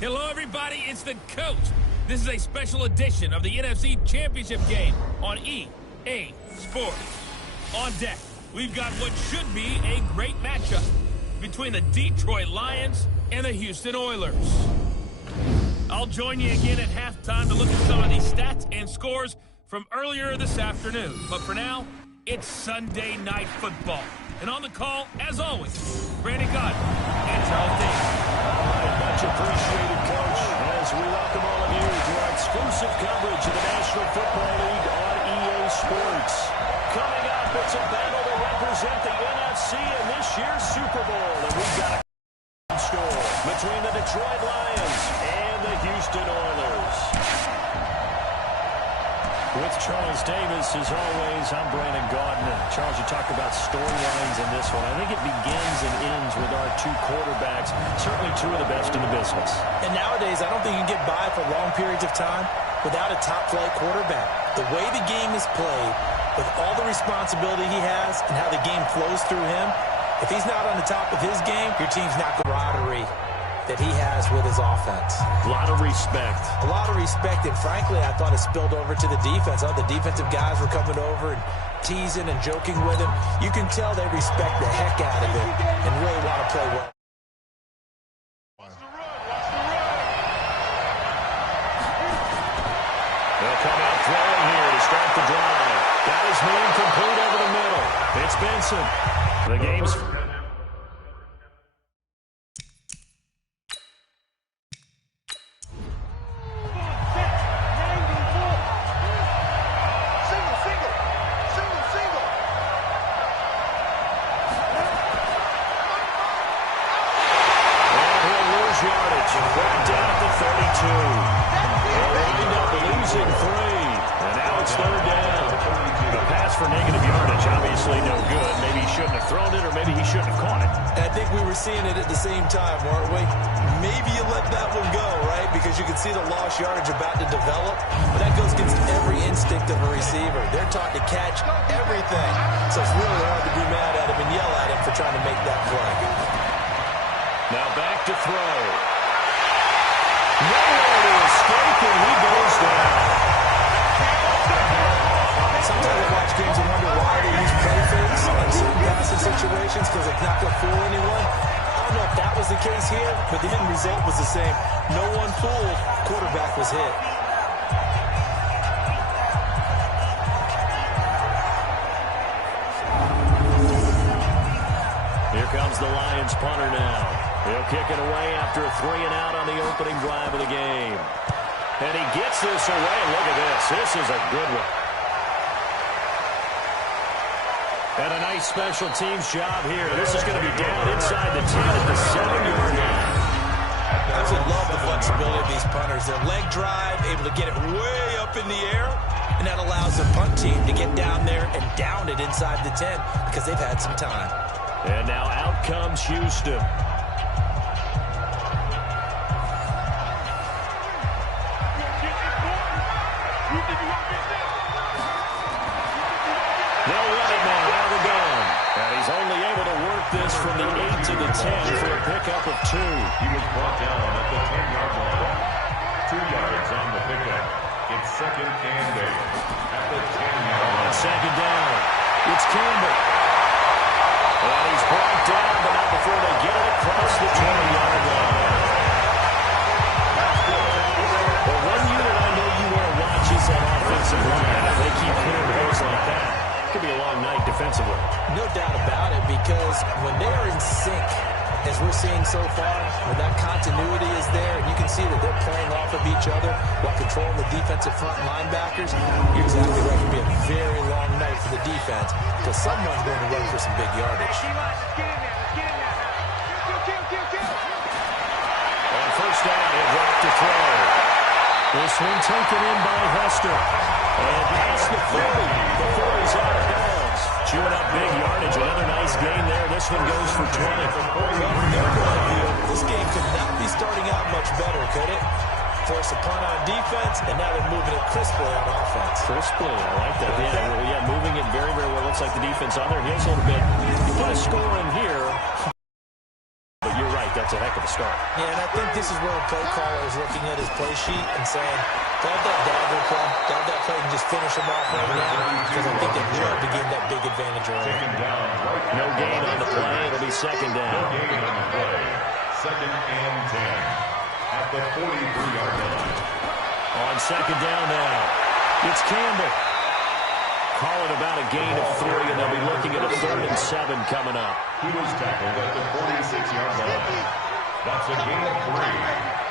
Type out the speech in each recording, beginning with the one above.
Hello, everybody. It's the coach. This is a special edition of the NFC Championship game on EA Sports. On deck, we've got what should be a great matchup between the Detroit Lions and the Houston Oilers. I'll join you again at halftime to look at some of these stats and scores from earlier this afternoon. But for now, it's Sunday Night Football. And on the call, as always, Brandon Gott and Charles Davis. Much appreciated, Coach, as we welcome all of you to our exclusive coverage of the National Football League on EA Sports. Coming up, it's a battle to represent the NFC in this year's Super Bowl. And we've got a score between the Detroit Lions and the Houston Oilers. With Charles Davis, as always, I'm Brandon Gardner. Charles, you talked about storylines in this one. I think it begins and ends with our two quarterbacks, certainly two of the best in the business. And nowadays, I don't think you can get by for long periods of time without a top-flight quarterback. The way the game is played, with all the responsibility he has and how the game flows through him, if he's not on the top of his game, your team's not the camaraderie that he has with his offense. A lot of respect. A lot of respect, and frankly, I thought it spilled over to the defense. All the defensive guys were coming over and teasing and joking with him. You can tell they respect the heck out of him and really want to play well. They'll come out throwing here to start the drive. Got his man complete over the middle. It's Benson. The game's... Back down at the 32. They'll wind up losing 3. And now it's third down. The pass for negative yardage, obviously no good. Maybe he shouldn't have thrown it, or maybe he shouldn't have caught it. And I think we were seeing it at the same time, weren't we? Maybe you let that one go, right? Because you can see the lost yardage about to develop. But that goes against every instinct of a receiver. They're taught to catch everything. So it's really hard to be mad at him and yell at him for trying to make that play. Now back to throw. Nowhere to escape, and he goes down. Sometimes I watch games and wonder why they use play fakes in certain passing situations because it's not going to fool anyone. I don't know if that was the case here, but the end result was the same. No one fooled. Quarterback was hit. Here comes the Lions punter now. He'll kick it away after a 3-and-out on the opening drive of the game. And he gets this away. Look at this. This is a good one. And a nice special teams job here. This is going to be down inside the 10 at the 7-yard line. I absolutely love the flexibility of these punters. Their leg drive, able to get it way up in the air, and that allows the punt team to get down there and down it inside the 10 because they've had some time. And now out comes Houston. They'll run it now out of the gun. And he's only able to work this from the 8 to the 10 for a pickup of 2. He was brought down at the 10-yard line. 2 yards on the pickup. It's second and 8 at the 10-yard line. Second down. It's Campbell. And he's brought down, but not before they get it across the 20-yard line. Well, one unit I know you want to watch is that offensive line. If they keep clearing holes like that, it could be a long night defensively. No doubt about it, because when they're in sync, as we're seeing so far, when that continuity is there, and you can see that they're playing off of each other while controlling the defensive front linebackers, you're exactly right. It could be a very long night for the defense because someone's going to run for some big yardage. On first down, he'll drop to throw. This one taken in by Hester. And past the 30 before he's out of bounds. Chewing up big yardage. Another nice gain there. This one goes for 20. Well, from their point of view, this game could not be starting out much better, could it? Force a punt on defense, and now they're moving it crisply on offense. Crisply, I like that. Yeah, moving it very, very well. Looks like the defense on their heels a little bit. You put a score in here. But you're right, that that's a heck of a start. Yeah, and I think this is where a play caller is looking at his play sheet and saying, grab that dagger play, grab that play and just finish him off right now, because I think they've tried to gain that big advantage early. No gain on the play. It'll be second down. No gain on the play. Second and 10 at the 43-yard line. On second down now, it's Campbell. Call it about a gain of 3, and they'll be looking at a 3rd and 7 coming up. He was tackled at the 46-yard line. That's a gain of 3.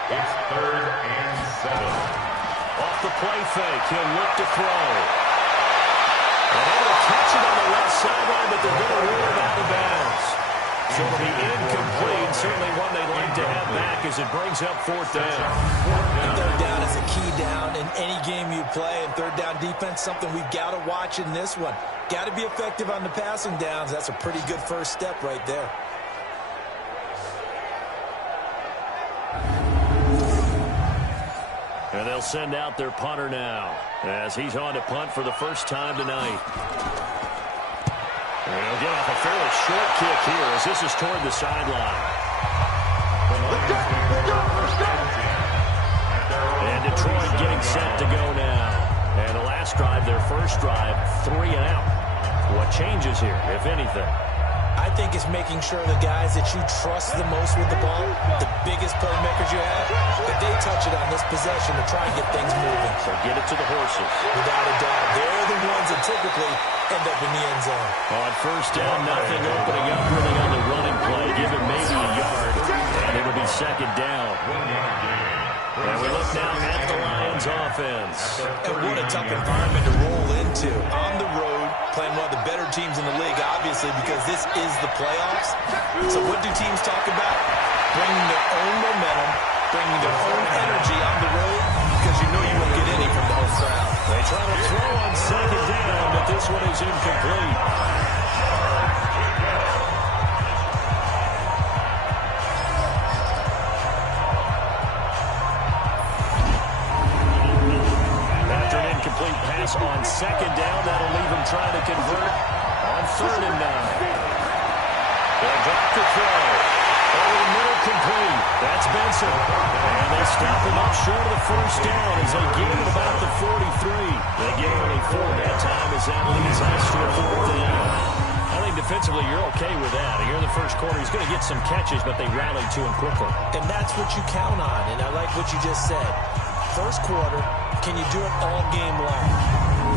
It's 3rd and 7. Off the play fake, he'll look to throw. And able to catch it on the left sideline, but they're going to rule it out of bounds. So it'll be incomplete. Certainly one they'd like to have back as it brings up 4th down. And 3rd down is a key down in any game you play. And 3rd down defense, something we've got to watch in this one. Got to be effective on the passing downs. That's a pretty good first step right there. And they'll send out their punter now as he's on to punt for the first time tonight. And he'll get off a fairly short kick here as this is toward the sideline. And Detroit getting set to go now. And the last drive, their first drive, 3 and out. What changes here, if anything? I think it's making sure the guys that you trust the most with the ball, the biggest playmakers you have, that they touch it on this possession to try and get things moving. So get it to the horses. Without a doubt. They're the ones that typically end up in the end zone. On first down, nothing opening up really on the running play. Give it maybe a yard, and it'll be second down. And we look now at the Lions offense. And what a tough environment to roll into. On the road, playing one of the better teams in the league, obviously, because this is the playoffs. So what do teams talk about? Bringing their own momentum, bringing their own energy on the road, because you know you won't get any from the whole crowd. They try to throw on second down, but this one is incomplete. Pass on second down. That'll leave him trying to convert on 3rd and 9. They'll drop the throw. Over the middle, complete. That's Benson. And they stop him up short of the first down as they gain it about the 43. They gain only 4 that time as that leads us to a 4th down. I think defensively you're okay with that. Here in the first quarter, he's going to get some catches, but they rally to him quickly. And that's what you count on, and I like what you just said. First quarter, can you do it all game long?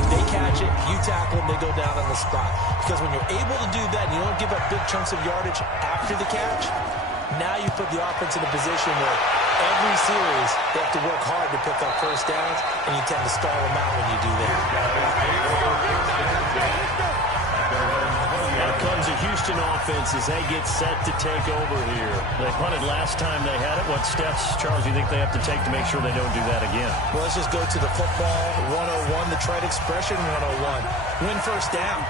They catch it, you tackle them, they go down on the spot. Because when you're able to do that and you don't give up big chunks of yardage after the catch, now you put the offense in a position where every series they have to work hard to pick up first downs, and you tend to stall them out when you do that. Out comes a Houston offense as they get set to take over here. They punted last time they had it. What steps, Charles, do you think they have to take to make sure they don't do that again? Well, let's just go to the football 101, the trite expression 101. Win first down.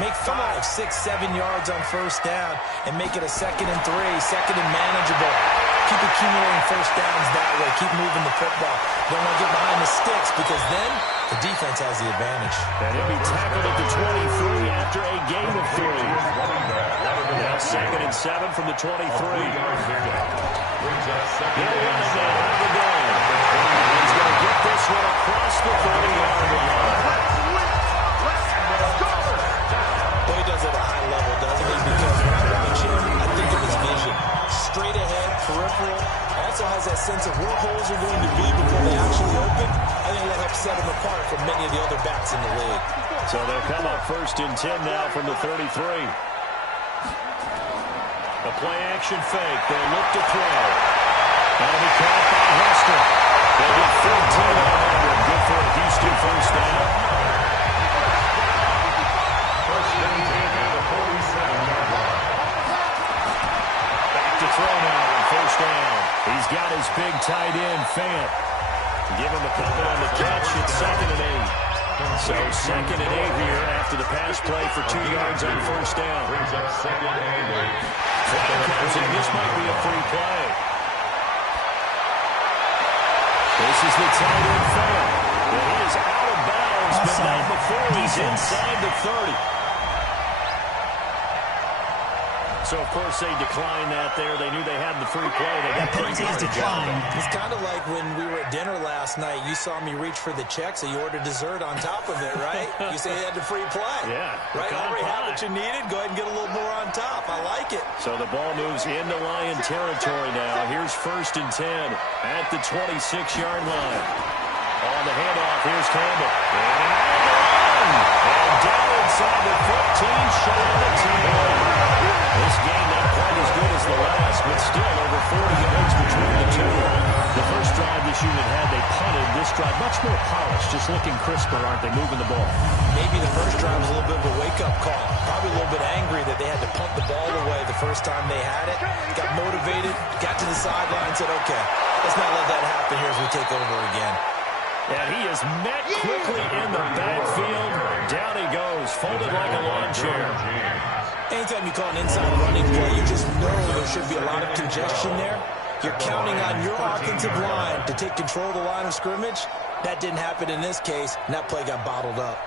Make 5, 6, 7 yards on first down and make it a 2nd and 3, 2nd and manageable. Keep accumulating first downs that way. Keep moving the football. Don't want to get behind the sticks because then the defense has the advantage. And he'll be tackled at the 23 after a gain of 3. Now 2nd and 7 from the 23. He's going to get this one across the 30-yard line. Well, he does it at a high level, doesn't he? Because when I watch him, I think of his vision. Straight ahead, peripheral. Also has that sense of where holes are going to be before they actually open. I think that helps set him apart from many of the other backs in the league. So they'll come up 1st and 10 now from the 33. A play-action fake. They'll look to throw. That'll be caught by Hester. They'll get 14 on that one. Good for a Houston first down. First and 10 at the 47-yard line. Back to throw now on first down. He's got his big tight end, Fant. Give him a couple on the catch. It's 2nd and 8. So 2nd and 8 here after the pass play for 2 yards on first down. Brings up 2nd and 8. Flag comes in. This might be a free play. This is the tight end, Fant. He is out of bounds, but not before he's inside the 30. So, of course, they declined that there. They knew they had the free play. They got penalties declined. It's kind of like when we were at dinner last night. You saw me reach for the check, so you ordered dessert on top of it, right? You say you had the free play. Yeah. Right? Already had what you needed. Go ahead and get a little more on top. I like it. So the ball moves into Lion territory now. Here's 1st and 10 at the 26-yard line. On the handoff, here's Campbell. And down inside the 15, shy of the 10. This game not quite as good as the last, but still over 40 yards between the two. The first drive this unit had, they punted. This drive much more polished, just looking crisper, aren't they, moving the ball? Maybe the first drive was a little bit of a wake-up call. Probably a little bit angry that they had to punt the ball away the first time they had it. Got motivated, got to the sideline, said, okay, let's not let that happen here as we take over again. And he is met quickly in the backfield. Down he goes, folded like a lawn chair. Anytime you call an inside running play, you just know there should be a lot of congestion there. You're counting on your offensive line to take control of the line of scrimmage. That didn't happen in this case, and that play got bottled up.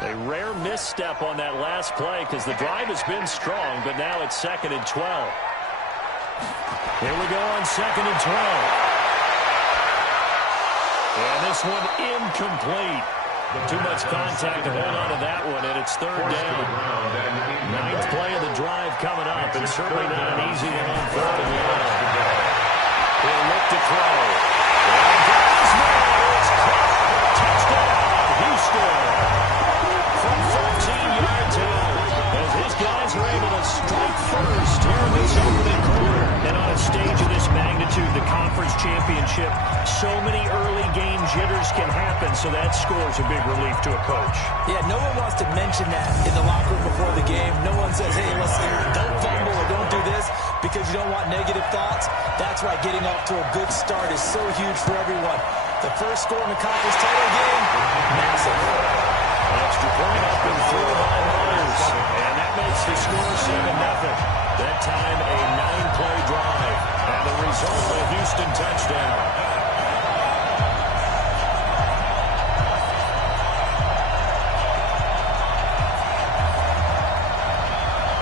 A rare misstep on that last play because the drive has been strong, but now it's 2nd and 12. Here we go on 2nd and 12. And this one incomplete. Too much contact to hold on to that one, and it's 3rd down. 9th play of the drive coming up, and certainly not an easy one on 4th and 1. He'll look to throw. And there's one. It's caught. Touchdown, Houston. From 14-yard out, as his guys are able to strike first here in this opening quarter. And on a stage of this magnitude, the conference championship, so many early game jitters can happen, so that scores a big relief to a coach. Yeah, no one wants to mention that in the locker room before the game. No one says, hey, listen, don't fumble or don't do this because you don't want negative thoughts. That's why getting off to a good start is so huge for everyone. The first score in the conference title game, massive. Extra point up and through by Myers. And that makes the score 7-0. That time a 9-play drive. And the result, a Houston touchdown.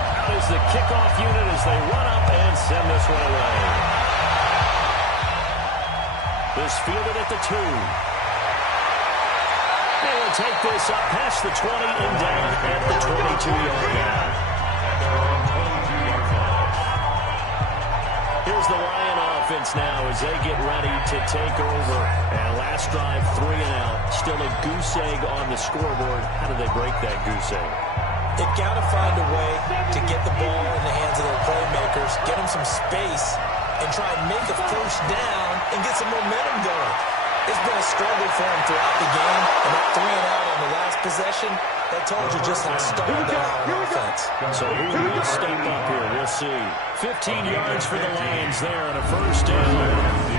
Out is the kickoff unit as they run up and send this one away. This fielded at the 2. They will take this up past the 20 and down at the 22-yard line. Here's the Lion offense now as they get ready to take over. And last drive, 3 and out. Still a goose egg on the scoreboard. How do they break that goose egg? They've got to find a way to get the ball in the hands of their playmakers, get them some space, and try and make a first down and get some momentum going. It's been a struggle for them throughout the game, and that 3 and out on the last possession, that told you just how stalled they are on offense. So who will step up here? We'll see. 15 yards for the Lions there on a first down.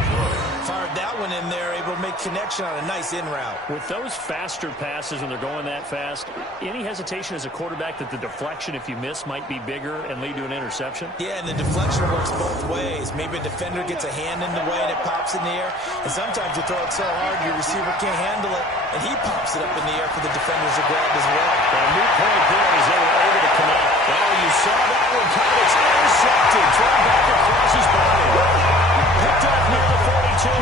Fired that one in there, able to make connection on a nice in route. With those faster passes when they're going that fast, any hesitation as a quarterback that the deflection, if you miss, might be bigger and lead to an interception? Yeah, and the deflection works both ways. Maybe a defender gets a hand in the way and it pops in the air. And sometimes you throw it so hard your receiver can't handle it, and he pops it up in the air for the defenders to grab as well. But a new point there is they were able to connect. Oh, you saw that one coming. It's intercepted. Thrown back across his body. Picked up near the 42.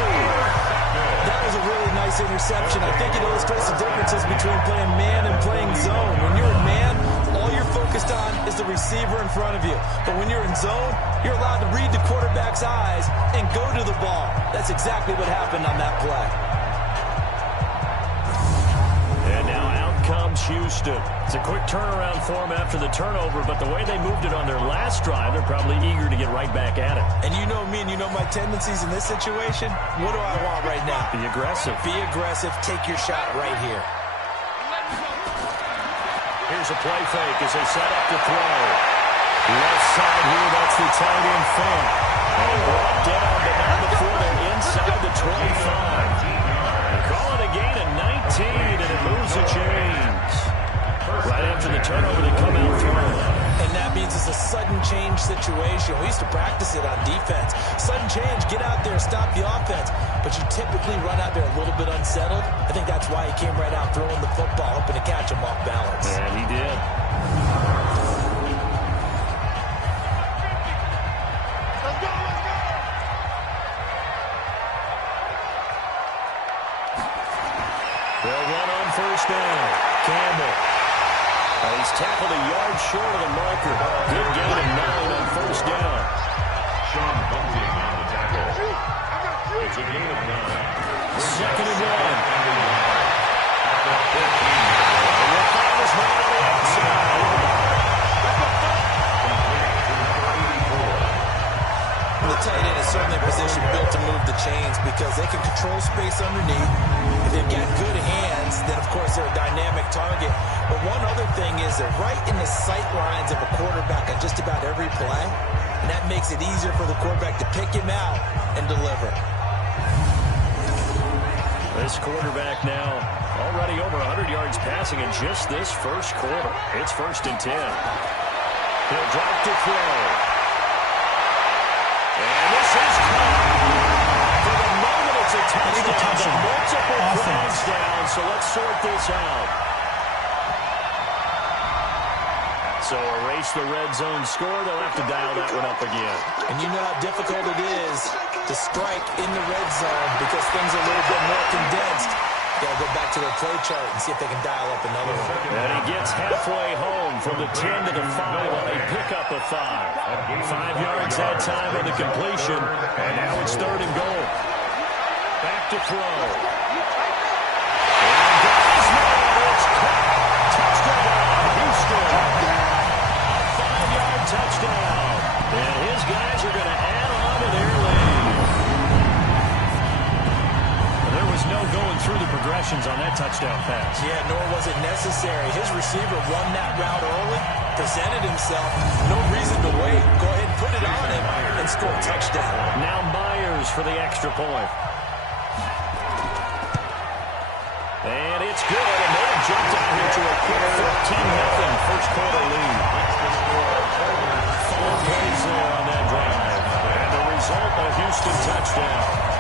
That was a really nice interception. I think it illustrates the differences between playing man and playing zone. When you're in man, all you're focused on is the receiver in front of you. But when you're in zone, you're allowed to read the quarterback's eyes and go to the ball. That's exactly what happened on that play. And now out comes Houston. It's a quick turnaround for them after the turnover, but the way they moved it on their last drive, they're probably eager to get right back at it. And you know me and you know my tendencies in this situation. What do I want right now? Be aggressive. Be aggressive. Take your shot right here. Here's a play fake as they set up to throw. Left side here, that's the tight end fake. And brought down, but not before they're inside the 25. They call it a gain of 19, and it moves the chains. Right after the turnover, they come out throwing. And that means it's a sudden change situation. We used to practice it on defense. Sudden change, get out there, stop the offense. defense, but you typically run out there a little bit unsettled. I think that's why he came right out throwing the football, hoping to catch him off balance. And he did. They'll run on first down. Campbell. He's tackled a yard short of the marker. Good gain of 9 on first down. Sean Bunting on the tackle. It's a gain of 9. Second and 1. At the 15. The foul is made on the outside. The tight end is certainly a position built to move the chains because they can control space underneath. If they've got good hands, then of course they're a dynamic target. But one other thing is they're right in the sight lines of a quarterback on just about every play. And that makes it easier for the quarterback to pick him out and deliver. This quarterback now already over 100 yards passing in just this first quarter. It's 1st and 10. He'll drop to throw. And this is caught. For the moment, it's a touchdown. Multiple flags down, so let's sort this out. So erase the red zone score. They'll have to dial that one up again. And you know how difficult it is to strike in the red zone because things are a little bit more condensed. Got to go back to their play chart and see if they can dial up another one. And he gets halfway home from the 10 to the 5 on a pickup of 5. 5 yards that time on the completion. And now it's 3rd and goal. Back to throw. And Gosman, it's caught. Touchdown, Houston. 5-yard touchdown. And his guys are going to add on to their lead. There was no going through the progressions on that touchdown pass. Yeah, nor was it necessary. His receiver won that route early, presented himself. No reason to wait. Go ahead and put it on him and score a touchdown. Now Myers for the extra point. And it's good, and they have jumped out here to a quick 13-0 first quarter lead. 4 plays there on that drive. And the result, a Houston touchdown.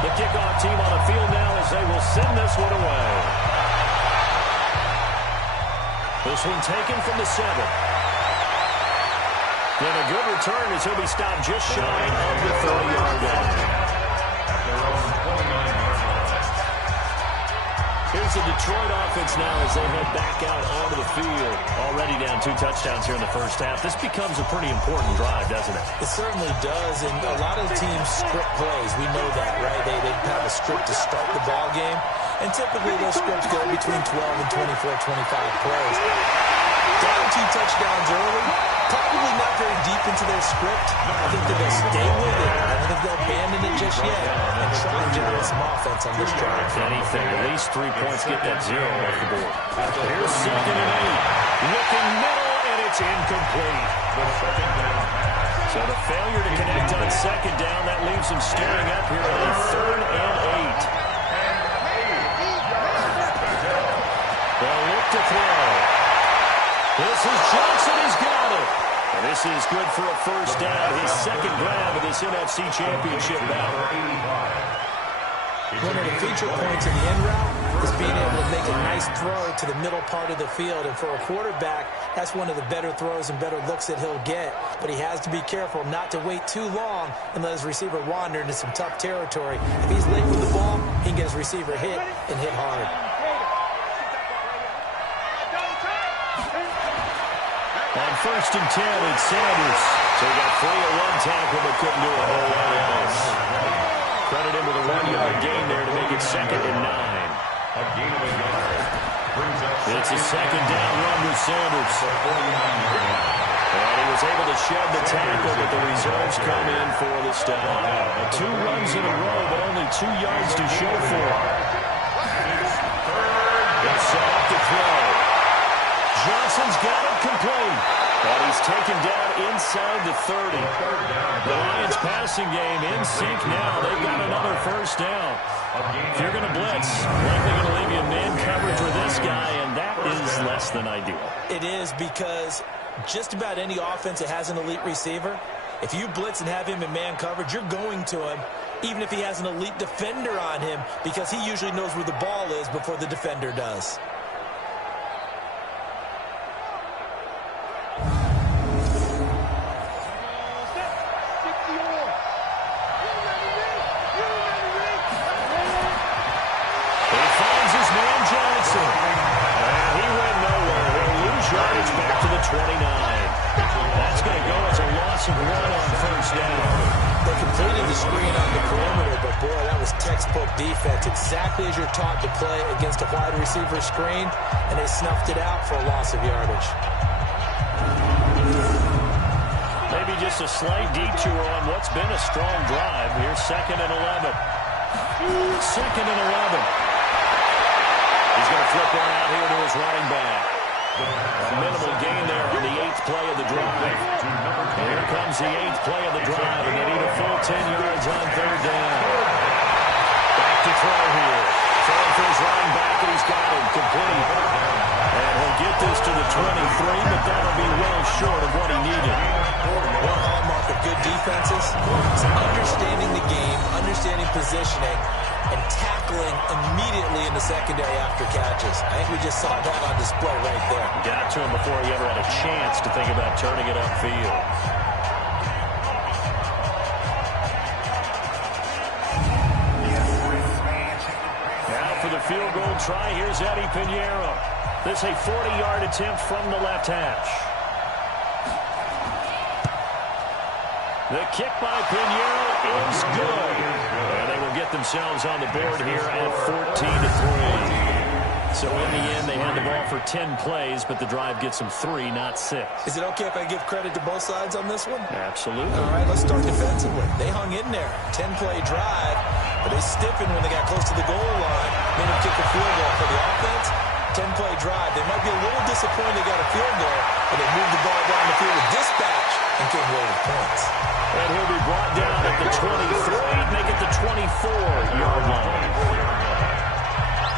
The kickoff team on the field now as they will send this one away. This one taken from the 7. And a good return as he'll be stopped just shy of the 30-yard line. Here's the Detroit offense now as they head back out onto the field. Already down 2 touchdowns here in the first half. This becomes a pretty important drive, doesn't it? It certainly does, and a lot of teams script plays. We know that, right? They have a script to start the ball game, and typically those scripts go between 12 and 24, 25 plays. Down 2 touchdowns early, probably not very deep into their script. I think they're going to stay with it. I don't think they'll abandon it just yet and try and generate some offense on this drive. If anything, at least 3 points, get that 0 off the board. Here's 2nd and 8. Looking middle, and it's incomplete. So the failure to connect on 2nd down, that leaves him staring up here on 3rd and 8. They'll look to throw. This is Johnson. He's got it. And this is good for a first down. His 2nd grab of this NFC Championship bout. One of the feature points in the end route is being able to make a nice throw to the middle part of the field. And for a quarterback, that's one of the better throws and better looks that he'll get. But he has to be careful not to wait too long and let his receiver wander into some tough territory. If he's late with the ball, he can get his receiver hit and hit hard. On 1st and 10, it's Sanders. So he got free of 1 tackle, but couldn't do a whole lot else. Credit him with a 1-yard gain there to make it 2nd and 9. A gain of a yard. It's a 2nd down run with Sanders. And he was able to shed the tackle, but the reserves come in for the stop. 2 runs in a row, but only 2 yards to show for it. They're set up to throw. Johnson's got it complete. But he's taken down inside the 30. The Lions passing game in sync now. They've got another first down. If you're going to blitz, likely going to leave you in man coverage with this guy, and that is less than ideal. It is, because just about any offense that has an elite receiver, if you blitz and have him in man coverage, you're going to him, even if he has an elite defender on him, because he usually knows where the ball is before the defender does. Back to the 29. That's going to go as a loss of 1 on first down. They completed the screen on the perimeter, but boy, that was textbook defense. Exactly as you're taught to play against a wide receiver screen, and they snuffed it out for a loss of yardage. Maybe just a slight detour on what's been a strong drive. Here's 2nd and 11. 2nd and 11. He's going to flip one out here to his running back. A minimal gain there on the 8th play of the drive. Here comes the 8th play of the drive, and they need a full 10 yards on 3rd down. Back to throw here. Throwing for his running back, and he's got it complete. And he'll get this to the 23, but that'll be well short of what he needed. One hallmark of good defenses is understanding the game, understanding positioning, and tackling immediately in the secondary after catches. I think we just saw that on display right there. Got to him before he ever had a chance to think about turning it upfield. Now for the field goal try, here's Eddie Pinheiro. This a 40-yard attempt from the left hash. The kick by Pinheiro is good. And they will get themselves on the board here at 14-3. So in the end, they had the ball for 10 plays, but the drive gets them 3, not 6. Is it okay if I give credit to both sides on this one? Absolutely. All right, let's start defensively. They hung in there. 10-play drive, but they stiffened when they got close to the goal line. Made them kick a field goal. For the offense, 10-play drive. They might be a little disappointed they got a field goal, but they moved the ball down the field with dispatch and came away with points. And he'll be brought down at the 23, make it the 24-yard line.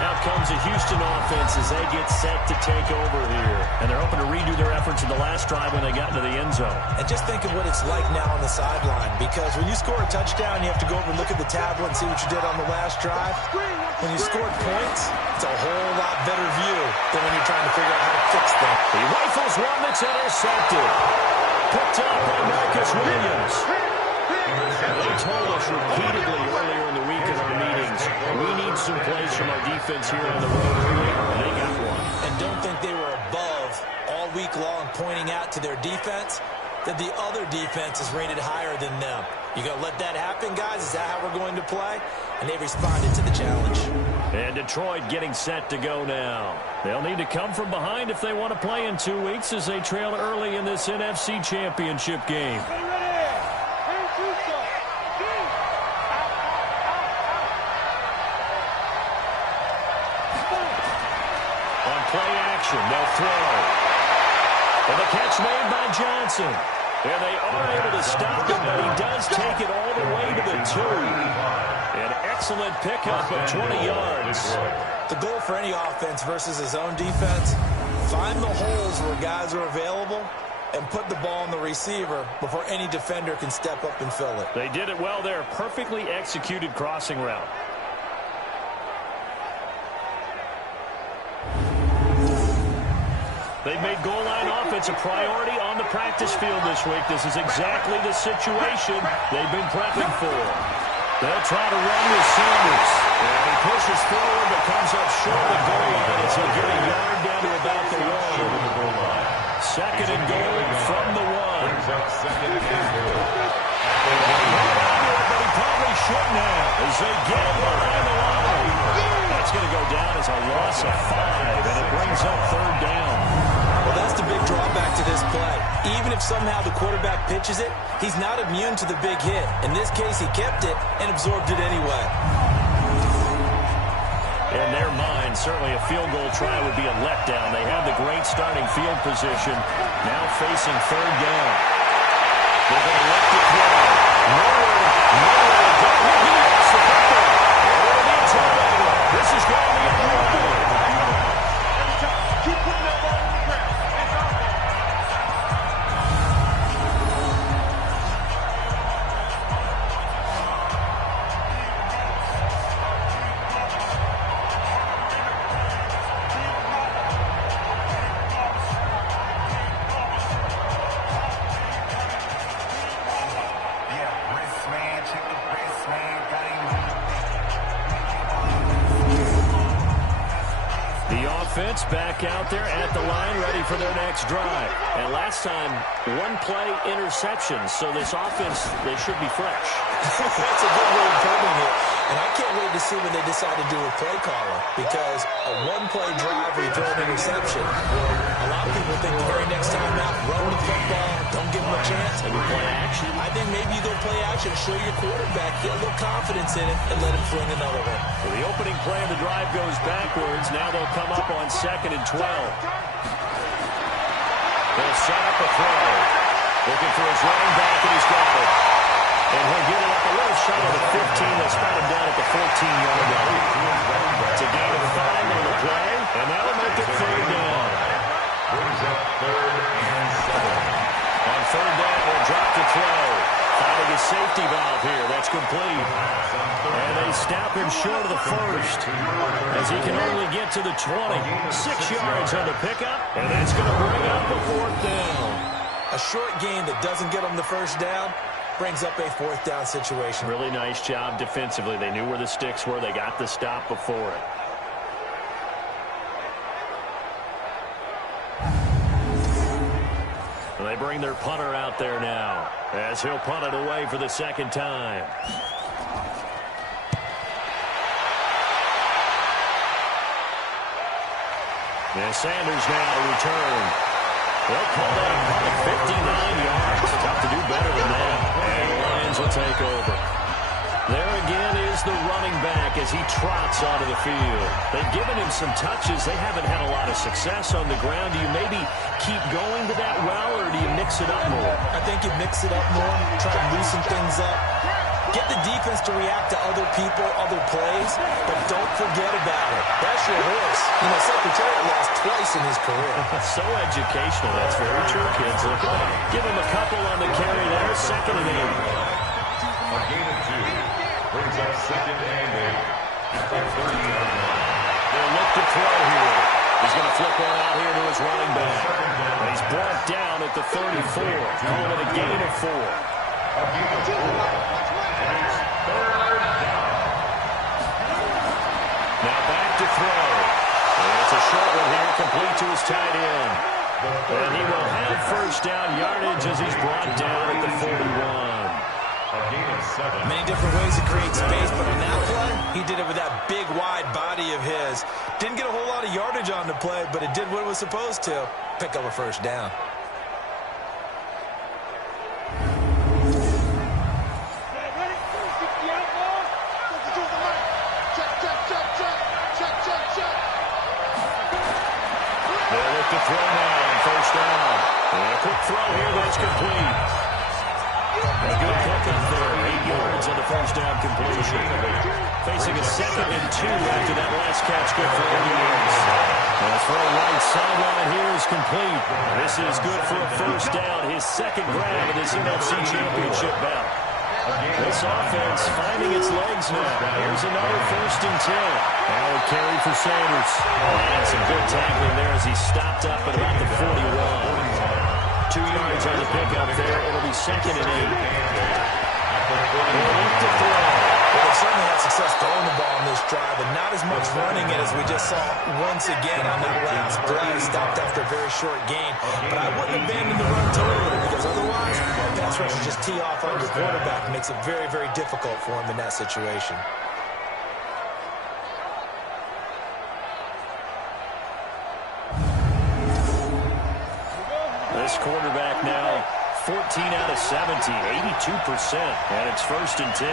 Out comes the Houston offense as they get set to take over here. And they're hoping to redo their efforts in the last drive when they got into the end zone. And just think of what it's like now on the sideline, because when you score a touchdown, you have to go over and look at the tablet and see what you did on the last drive. When you scored points, it's a whole lot better view than when you're trying to figure out how to fix them. He rifles one that's intercepted. Picked up by Marcus Williams. They told us repeatedly earlier in the week in our meetings, we need some plays from our defense here on the road. They got one. And don't think they were above all week long pointing out to their defense that the other defense is rated higher than them. You going to let that happen, guys? Is that how we're going to play? And they responded to the challenge. And Detroit getting set to go now. They'll need to come from behind if they want to play in 2 weeks as they trail early in this NFC Championship game. Play action, they'll throw. And the catch made by Johnson. And they are able to stop him, but he does take it all the way to the 2. An excellent pickup of 20 yards. The goal for any offense versus his own defense, find the holes where guys are available and put the ball on the receiver before any defender can step up and fill it. They did it well there. Perfectly executed crossing route. They've made goal line offense a priority on the practice field this week. This is exactly the situation they've been prepping for. They'll try to run with Sanders. And he pushes forward but comes up short of the goal line as he'll get a yard down to about the 1. 2nd and goal from the 1. But he probably shouldn't have as they get him behind the line. That's going to go down as a loss of 5, and it brings up 3rd down. Well, that's the big drawback to this play. Even if somehow the quarterback pitches it, he's not immune to the big hit. In this case, he kept it and absorbed it anyway. In their mind, certainly a field goal try would be a letdown. They have the great starting field position. Now facing third down. They're going to let it throw. Nowhere to go. He lost the football. It'll be a turnover. This is going the other way. Keep putting that ball on the ground. It's our ball. Offense back out there at the line, ready for their next drive. And last time, one-play interception. So this offense, they should be fresh. That's a good way of putting it. And I can't wait to see when they decide to do a play caller. Because a one-play drive where you throw an interception, a lot of people think the very next time out, run the football, don't give them a chance. Maybe play action. I think maybe you go play action, show your quarterback, get a little confidence in it, and let him fling another one. Well, the opening play of the drive goes backwards. Now they'll come up on 2nd and 12. They'll set up a throw. Looking for his running back, and he's got it. And he'll get it up a little shy of the 15. They'll spot him down at the 14-yard line. It's a gain of 5 on the play, and that'll make it third down. Brings up 3rd and 7. On third down, they'll drop to throw. Finding a safety valve here. That's complete. And they snap him short of the first as he can only get to the 20. 6 yards on the pickup, and that's going to bring up a 4th down. A short gain that doesn't get them the first down brings up a 4th down situation. Really nice job defensively. They knew where the sticks were. They got the stop before it. They bring their punter out there now as he'll punt it away for the 2nd time. And Sanders now to return. They'll call that a punt of 59 yards. Tough to do better than that. And the Lions will take over. There again is the running back as he trots onto the field. They've given him some touches. They haven't had a lot of success on the ground. Do you maybe keep going to that well, or do you mix it up more? I think you mix it up more, try to loosen things up. Get the defense to react to other people, other plays, but don't forget about it. That's your horse. You know, Secretariat lost twice in his career. So educational. That's very true, kids. Look at that. Give him a couple on the carry there. 2nd and 8. A gain of 2. Brings up 2nd and 8 at the 30-yard line. They'll look to throw here. He's going to flip one out here to his running back. And he's brought down at the 34. Calling it a gain of 4. A gain of 4. And it's 3rd down. Now back to throw. And it's a short one here, complete to his tight end. And he will have first down yardage as he's brought down at the 41. A gain of 7. Many different ways to create space, but on that play, he did it with that big, wide body of his. Didn't get a whole lot of yardage on the play, but it did what it was supposed to. Pick up a first down. They'll look to throw now on first down. And a quick throw here that's complete. A good pickup there. 8 yards on the first down completion. Facing a 2nd and 2 after that last catch. Good for 8 yards. And his throw right sideline here is complete. This is good for a first down. His 2nd grab of this NFC Championship bout. This offense finding its legs now. Here's another 1st and 10. Now a carry for Sanders. And some good tackling there as he stopped up at about the 41. 2 yards on the pickup there. It'll be 2nd and 8. They'll look to throw. Well, they certainly had success throwing the ball on this drive, and not as much running it as we just saw once again on that last play. Stopped after a very short gain. But I wouldn't abandon the run totally, because otherwise, pass rushers just tee off on your quarterback. Makes it very, very difficult for him in that situation. This quarterback now 14 out of 70, 82%, and it's 1st and 10.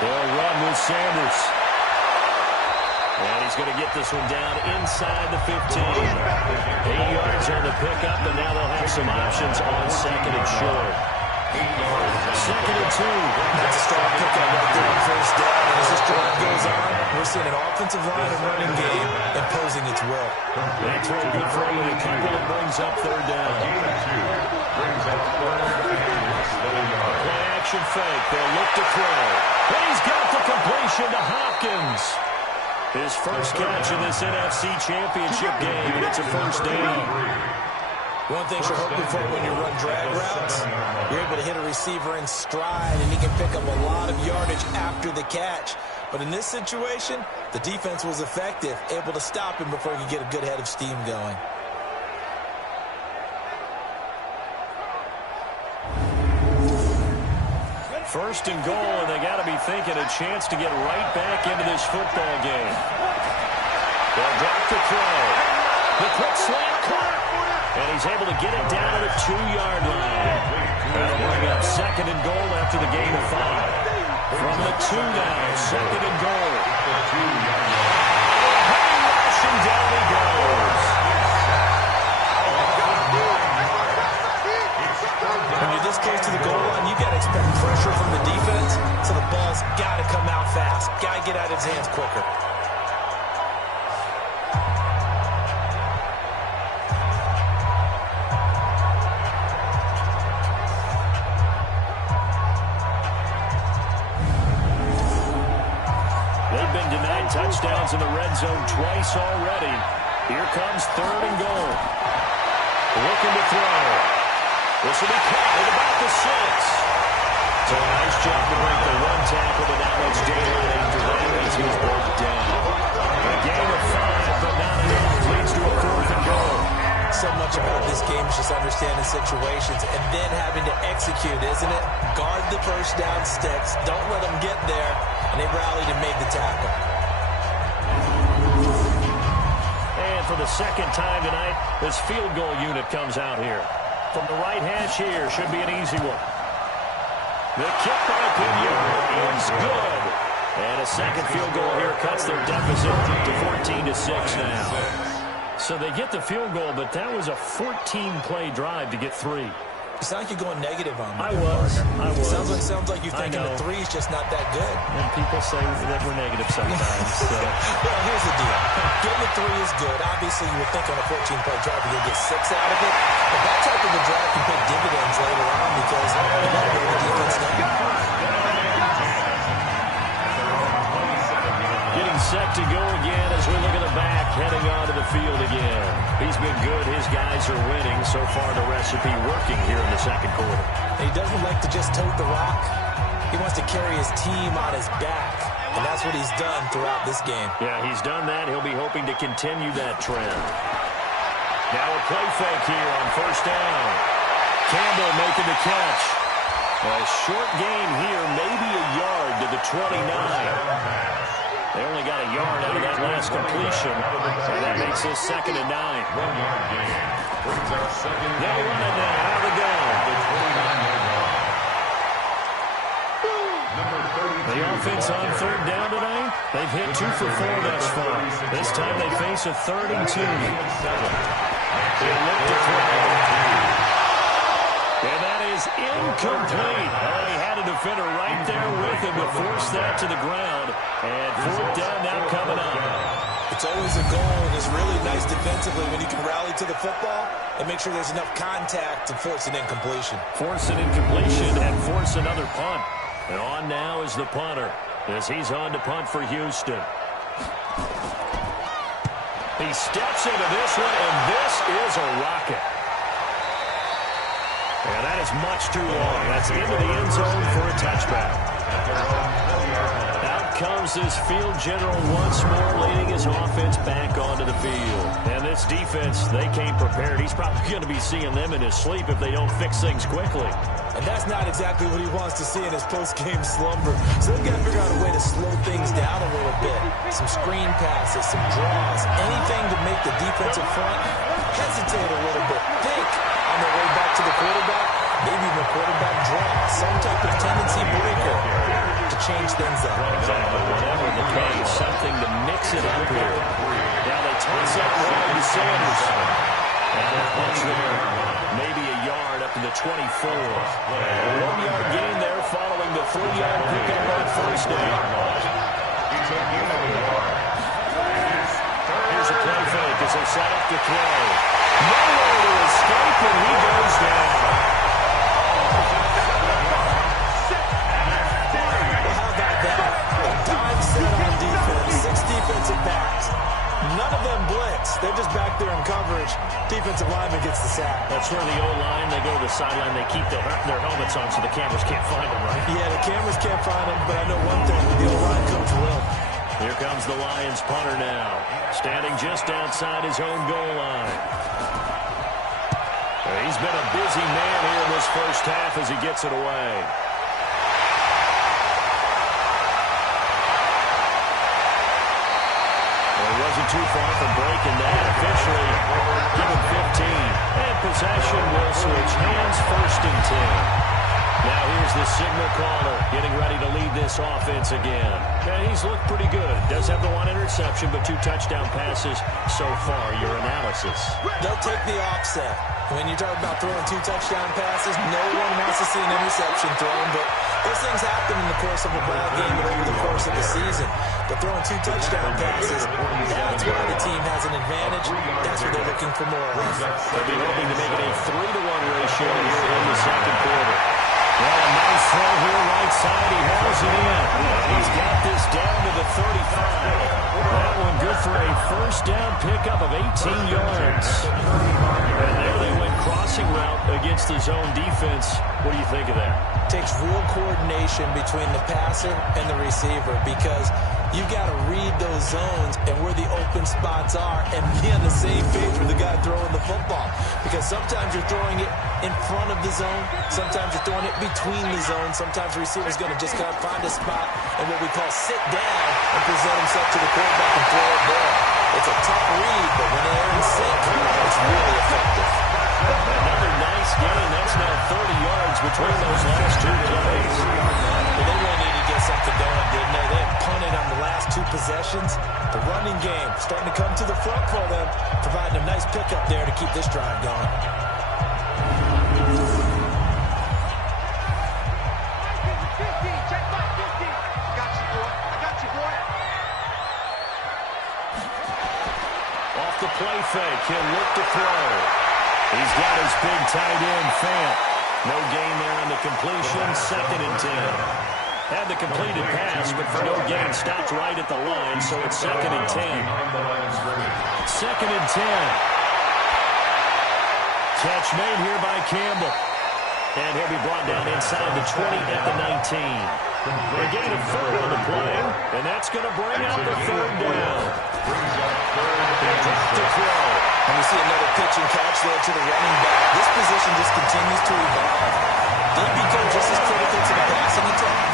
They'll run with Sanders. And he's going to get this one down inside the 15. 8 yards on the pickup, and now they'll have some options on second and short. Second and 2. That's a strong pickup right there on first down. And as this drive goes on, we're seeing an offensive line and running game imposing its will. That throw good for only a couple. It brings up third down. Play action fake. They'll look to throw. And he's got the completion to Hopkins. His first catch in this NFC Championship game, and it's a first down. One thing you're hoping for when you run drag routes, you're able to hit a receiver in stride, and he can pick up a lot of yardage after the catch. But in this situation, the defense was effective, able to stop him before he could get a good head of steam going. First and goal, and they got to be thinking a chance to get right back into this football game. They'll drop the throw. The quick slant caught. And he's able to get it down to the 2-yard line. That'll bring up second and goal after the gain of 5. From the 2 now, second and goal. Heavy rush, and down he goes. When you're this close to the goal line, you got to expect pressure from the defense, so the ball's got to come out fast. Got to get out of his hands quicker. Touchdowns in the red zone twice already. Here comes third and goal. Looking to throw. This will be caught at about the 6. So a nice job to break the 1 tackle, but not much daylight after that as he's broken down. A gain of 5, but not enough. Leads to a 4th and goal. So much about this game is just understanding situations and then having to execute, isn't it? Guard the first down sticks. Don't let them get there. And they rallied and made the tackle. For the second time tonight, this field goal unit comes out here. From the right hash here, should be an easy one. The kick by Pinion is good. And a second field goal here cuts their deficit to 14-6 now. So they get the field goal, but that was a 14-play drive to get 3. You sound like you're going negative on me. I was. Sounds like you're thinking the 3 is just not that good. And people say that we're negative sometimes. So. Well, here's the deal. Getting a 3 is good. Obviously, you would think on a 14-play drive you're going to get 6 out of it. But that type of a drive can pay dividends later on because you got to get the defense down. Getting set to go again as we look at the back, heading onto the field again. He's been good. His guys are winning. So far, the recipe working here in the second quarter. He doesn't like to just tote the rock. He wants to carry his team on his back. And that's what he's done throughout this game. Yeah, he's done that. He'll be hoping to continue that trend. Now a play fake here on first down. Campbell making the catch. A short gain here, maybe a yard to the 29. They only got a yard out of that last completion. And that makes this 2nd and 9. 1-yard gain. Brings up second. They'll run it now out of the gun. The offense on third down tonight, they've hit 2 for 4 thus far. This time they face a 3rd and 2. They look to throw. And that is incomplete. They had a defender right there with him to force that to the ground. And 4th down now coming up. It's always a goal, and it's really nice defensively when you can rally to the football and make sure there's enough contact to force an incompletion. Force an incompletion and force another punt. And on now is the punter as he's on to punt for Houston. He steps into this one, and this is a rocket. And that is much too long. That's into the end zone for a touchback. Out comes this field general once more, leading his offense back onto the field. And this defense, they came prepared. He's probably going to be seeing them in his sleep if they don't fix things quickly. And that's not exactly what he wants to see in his post-game slumber. So they've got to figure out a way to slow things down a little bit. Some screen passes, some draws, anything to make the defensive front hesitate a little bit. Think on their way back to the quarterback, maybe even a quarterback draw, some type of tendency breaker to change things up. Exactly. Whatever the case, something to mix it up here. Now they toss up wide to Sanders. And that puts there maybe a yard up to the 24. A 1-yard gain there following the 3-yard pickup on first down. Here's a play fake as they set up to throw. Nowhere to escape, and he goes down. How about that? A dime set on defense. 6 defensive backs. None of them blitz. They're just back there in coverage. Defensive lineman gets the sack. That's where the O-line, they go to the sideline, they keep their helmets on so the cameras can't find them, right? Yeah, the cameras can't find them, but I know one thing. The O-line coach will. Here comes the Lions punter now, standing just outside his own goal line. He's been a busy man here in this first half as he gets it away. Well, he wasn't too far from breaking that. Officially given 15. And possession will switch hands, 1st and 10. Now here's the signal caller getting ready to lead this offense again. And he's looked pretty good. Does have the 1 interception, but 2 touchdown passes so far. Your analysis. They'll take the offset. When you talk about throwing 2 touchdown passes, no one wants to see an interception thrown, but those things happen in the course of a ball game and over the course of the season. But throwing 2 touchdown passes, that's why the team has an advantage. That's what they're looking for more of. They'll be hoping to make it a 3-to-1 ratio here in the second quarter. Well, a nice throw here right side. He hauls it in. He's got this down to the 35. That one good for a first down pickup of 18 yards. And there they went crossing route against the zone defense. What do you think of that? Takes real coordination between the passer and the receiver because you've got to read those zones and where the open spots are and be on the same page with the guy throwing the football. Because sometimes you're throwing it in front of the zone. Sometimes you're throwing it between the zones. Sometimes the receiver's going to just kind of find a spot and what we call sit down and present himself to the quarterback and throw it there. It's a tough read, but when they're in sync, it's really effective. Another nice gain. That's now 30 yards between those last 2 plays. Well, they really need to get something going, didn't they? They had punted on the last 2 possessions. The running game starting to come to the front for them, providing a nice pickup there to keep this drive going. Off the play fake, he'll look to throw. He's got his big tight end, Fant. No gain there on the completion, 2nd and 10. Had the completed pass, but for no gain, stopped right at the line, so it's 2nd and 10. 2nd and 10. Catch made here by Campbell. And he'll be brought down inside the 20 at the 19. A gain of 4 on the play, and that's going to bring out the 3rd down. Drop to throw. And we see another pitch and catch there to the running back. This position just continues to evolve. DB coach just as critical to the passing attack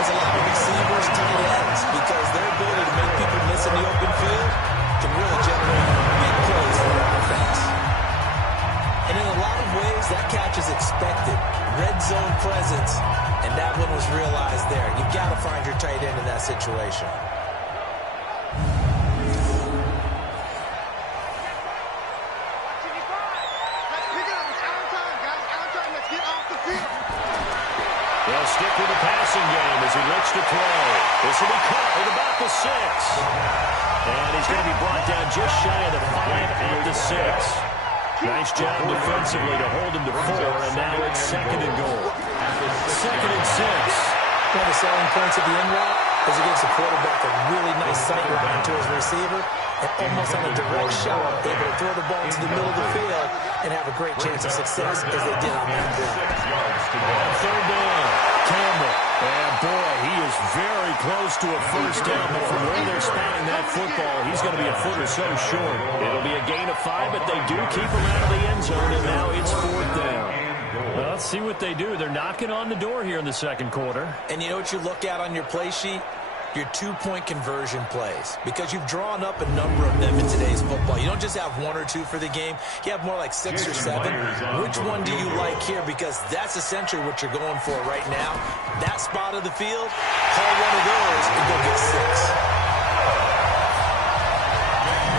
as a lot of receivers, tight ends, because their ability to make people miss in the open field can really generate big plays for their offense. And in a lot of ways, that catch is expected. Red zone presence, and that one was realized there. You've got to find your tight end in that situation. They'll stick with the passing game as he looks to throw. This will be caught at about the 6. And he's going to be brought down just shy of the 5 at the 6. Nice job defensively to hold him to 4, and now it's 2nd and goal. 2nd and 6. One of the selling points of the in route is it gives the quarterback a really nice sight line to his receiver and almost on a direct shot, able to throw the ball into the middle of the field and have a great chance of success as they did on that play. 3rd down. Campbell. And boy, he is very close to a first down, but from where they're spotting that football, he's going to be a foot or so short. It'll be a gain of 5, but they do keep him out of the end zone, and now it's 4th down. Well, let's see what they do. They're knocking on the door here in the second quarter. And you know what you look at on your play sheet? your two-point conversion plays, because you've drawn up a number of them in today's football. You don't just have one or two for the game. You have more like 6 or 7. Which one do you like here? Because that's essentially what you're going for right now. That spot of the field, call one of those and go get 6.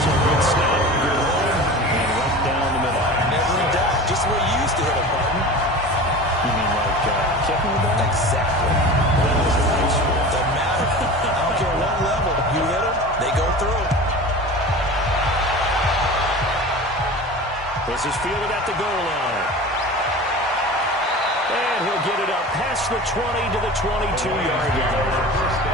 So good snap, good hold, and right down the middle. Never in doubt. Just the way you used to hit a button. You mean like kicking the ball? Exactly. That was a nice one. Doesn't matter. I don't care what level. You hit them, they go through. This is fielded at the goal line. And he'll get it up past the 20 to the 22-yard line.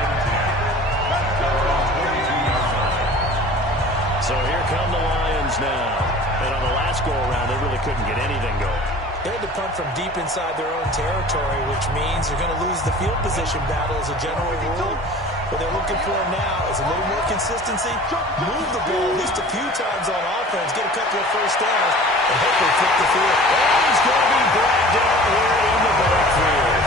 So here come the Lions now. And on the last go-around, they really couldn't get anything going. They had to punt from deep inside their own territory, which means they're going to lose the field position battle as a general rule. What they're looking for now is a little more consistency, move the ball at least a few times on offense, get a couple of first downs, and hopefully flip the field. And he's going to be brought down here in the backfield.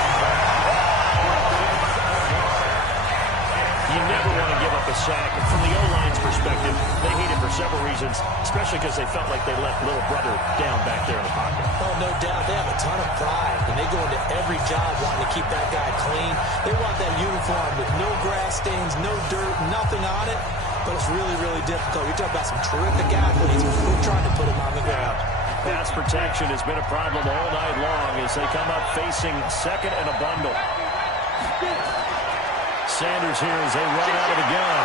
You never want to give up a sack. And from the O-line's perspective, they hate it for several reasons, especially because they felt like they left little brother down back there in the pocket. Oh, no doubt. They have a ton of pride, and they go into every job wanting to keep that guy clean. They want that uniform with no grass stains, no dirt, nothing on it. But it's really, really difficult. You're talking about some terrific athletes who are trying to put him on the ground. Pass protection has been a problem all night long as they come up facing second and a bundle. Sanders here as they run out of the gun.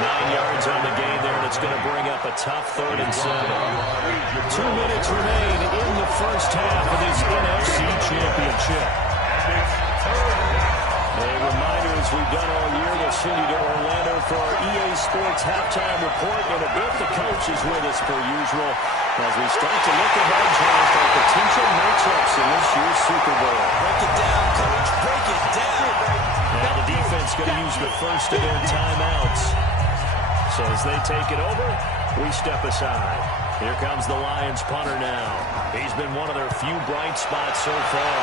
9 yards on the gain there, and it's going to bring up a tough 3rd and 7. 2 minutes remain in the first half of this NFC Championship. A reminder, as we've done all year, we'll send you to Orlando for our EA Sports halftime report. In a bit, the coach is with us per usual as we start to look ahead to our potential matchups in this year's Super Bowl. Break it down, coach. Break it down. Now the defense going to use the first of their timeouts. So as they take it over, we step aside. Here comes the Lions punter now. He's been one of their few bright spots so far.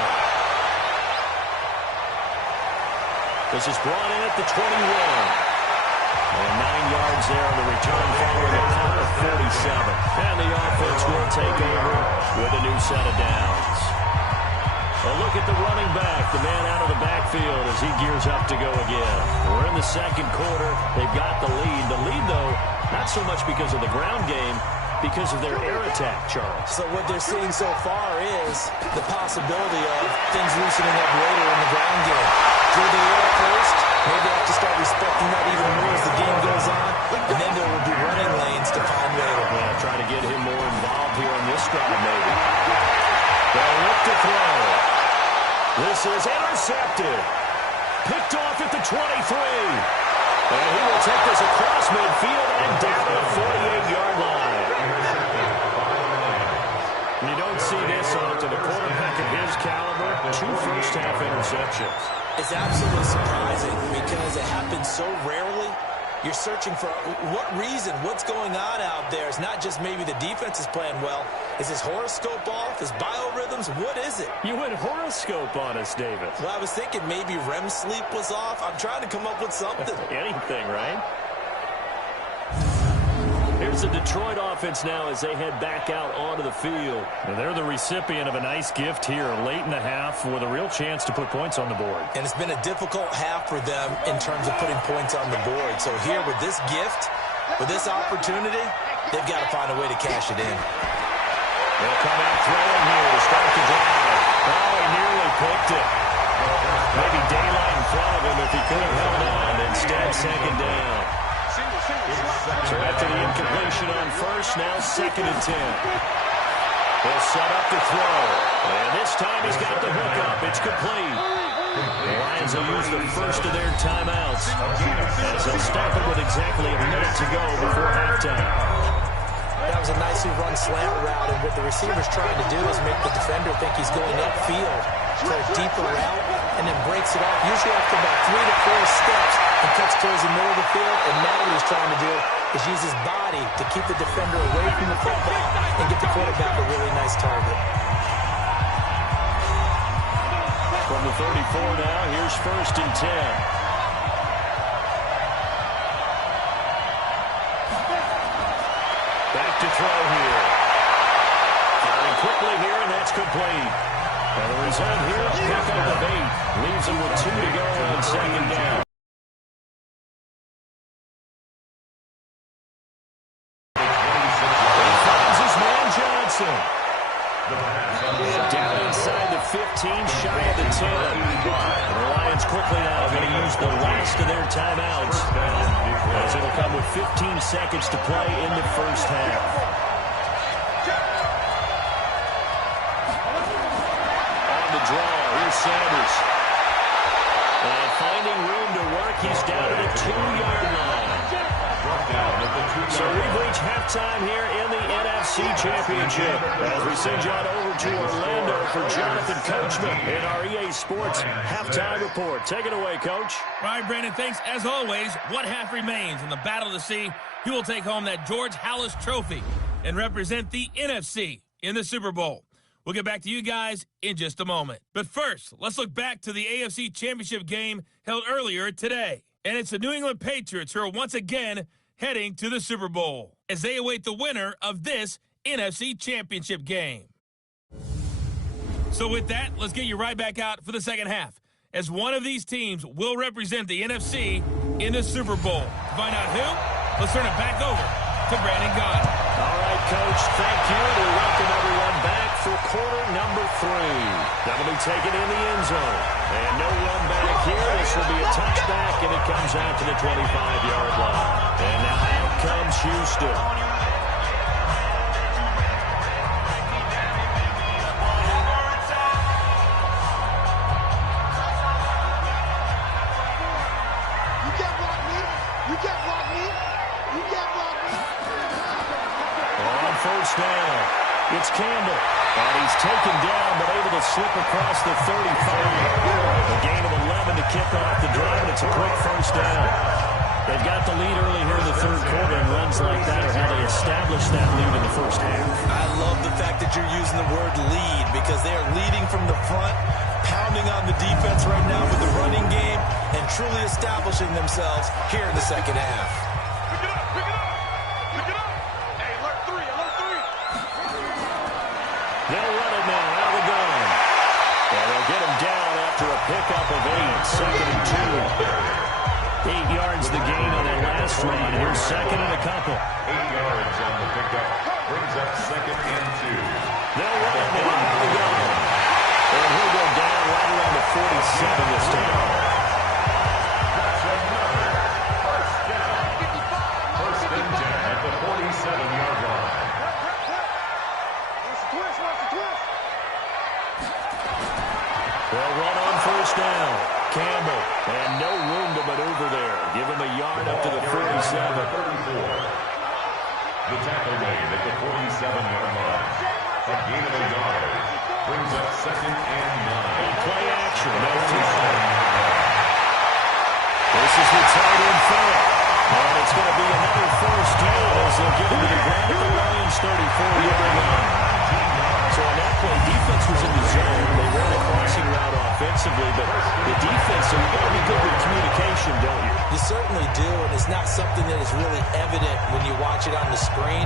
This is brought in at the 21. And 9 yards there on the return following a count of 47. And the offense will take over with a new set of downs. A look at the running back, the man out of the backfield as he gears up to go again. We're in the second quarter. They've got the lead. The lead, though, not so much because of the ground game, because of their air attack, Charles. So what they're seeing so far is the possibility of things loosening up later in the ground game. Through the air first, maybe they have to start respecting that even more as the game goes on, and then there will be running lanes to find later. Yeah, try to get him more involved here on this drive, maybe. They'll look to throw. This is intercepted. Picked off at the 23. And he will take this across midfield and down the 48-yard line. You don't see this often. A quarterback of his caliber, 2 first-half interceptions. It's absolutely surprising because it happens so rarely. You're searching for what reason, what's going on out there. It's not just maybe the defense is playing well. Is his horoscope off? His biorhythms? What is it? You went horoscope on us, David. Well, I was thinking maybe REM sleep was off. I'm trying to come up with something. Anything, right? Here's the Detroit offense now as they head back out onto the field. And they're the recipient of a nice gift here late in the half with a real chance to put points on the board. And it's been a difficult half for them in terms of putting points on the board. So here with this gift, with this opportunity, they've got to find a way to cash it in. They'll come out throwing here to start the drive. Oh, he nearly picked it. Maybe daylight in front of him if he could have held on. Instead, second down. So after the incompletion on first, now 2nd and 10. He'll set up to throw. And this time he's got the hook up. It's complete. The Lions will use the first of their timeouts as they'll stop it with exactly a minute to go before halftime. That was a nicely run slant route, and what the receiver's trying to do is make the defender think he's going upfield for a deeper route, and then breaks it off, usually after about 3 to 4 steps, and cuts towards the middle of the field, and now what he's trying to do is use his body to keep the defender away from the football and get the quarterback a really nice target. From the 34 now, here's 1st and 10. back to throw here. Firing quickly here, and that's complete. And the result here, a pickup of 8. Leaves him with 2 to go on second down. He finds his man Johnson. And down inside the 15, shy of the 10. And the Lions quickly now going to use the last of their timeouts, as it'll come with 15 seconds to play in the first half. On the draw, here's Sanders. And finding room to work, he's down to the 2-yard line. So we've reached halftime here in the NFC Championship as we send you on over to Orlando for Jonathan Coachman in our EA Sports Halftime Report. Take it away, Coach. All right, Brandon, thanks. As always, one half remains in the Battle of the Sea. He will take home that George Halas Trophy and represent the NFC in the Super Bowl. We'll get back to you guys in just a moment. But first, let's look back to the AFC Championship game held earlier today. And it's the New England Patriots who are once again heading to the Super Bowl as they await the winner of this NFC Championship game. So with that, let's get you right back out for the second half, as one of these teams will represent the NFC in the Super Bowl. To find out who, let's turn it back over to Brandon Gaudin. All right, Coach, thank you. We welcome everyone back for quarter number 3. That'll be taken in the end zone. And no run back here. This will be a touchback, and it comes out to the 25-yard line. And now out comes Houston. You can't block me. You can't block me. You can't block me. On first down, it's Campbell. And he's taken down, but able to slip across the 35. A gain of 11 to kick off the drive, and it's a quick first down. They've got the lead early here in the third quarter, and runs like that are how they establish that lead in the first half. I love the fact that you're using the word lead, because they are leading from the front, pounding on the defense right now with the running game, and truly establishing themselves here in the second half. Pick it up. Pick it up. Pick it up. Hey, alert 3. Alert 3. They'll run it now out of the gun. And they'll get him down after a pickup of 8, second and 2. 8 yards the gain on that last run. Here's second and a couple. 8 yards on the pickup. Brings up second and 2. They'll run it now out of the gun. And he'll go down right around the 47 this time. That's another first down. First and 10 at the 47-yard line. What's the twist? What's the twist? They'll run on first down. Campbell, and no room to maneuver there. Give him a yard up to the 47. 34. The tackle made at the 47-yard line. A gain of a yard. Brings up second and 9. Play action. No flag. This is the tight end throw. And it's going to be another first down as they'll get him to the ground at the Lions' 34-yard line. So on that play, defense was in the zone. They ran a crossing route offensively, but the defense, so you've got to be good with communication, don't you? You certainly do, and it's not something that is really evident when you watch it on the screen.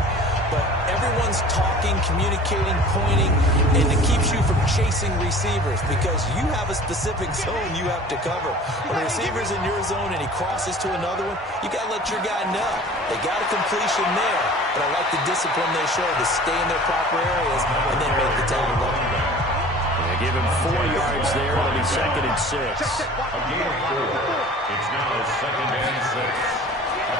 But everyone's talking, communicating, pointing, and it keeps you from chasing receivers because you have a specific zone you have to cover. When a receiver's in your zone and he crosses to another one, you got to let your guy know. They got a completion there, but I like the discipline they show to stay in their proper areas and then make the tackle. They give him 4 yards there. It'll be second and 6. A gain of 4. It's now second and 6.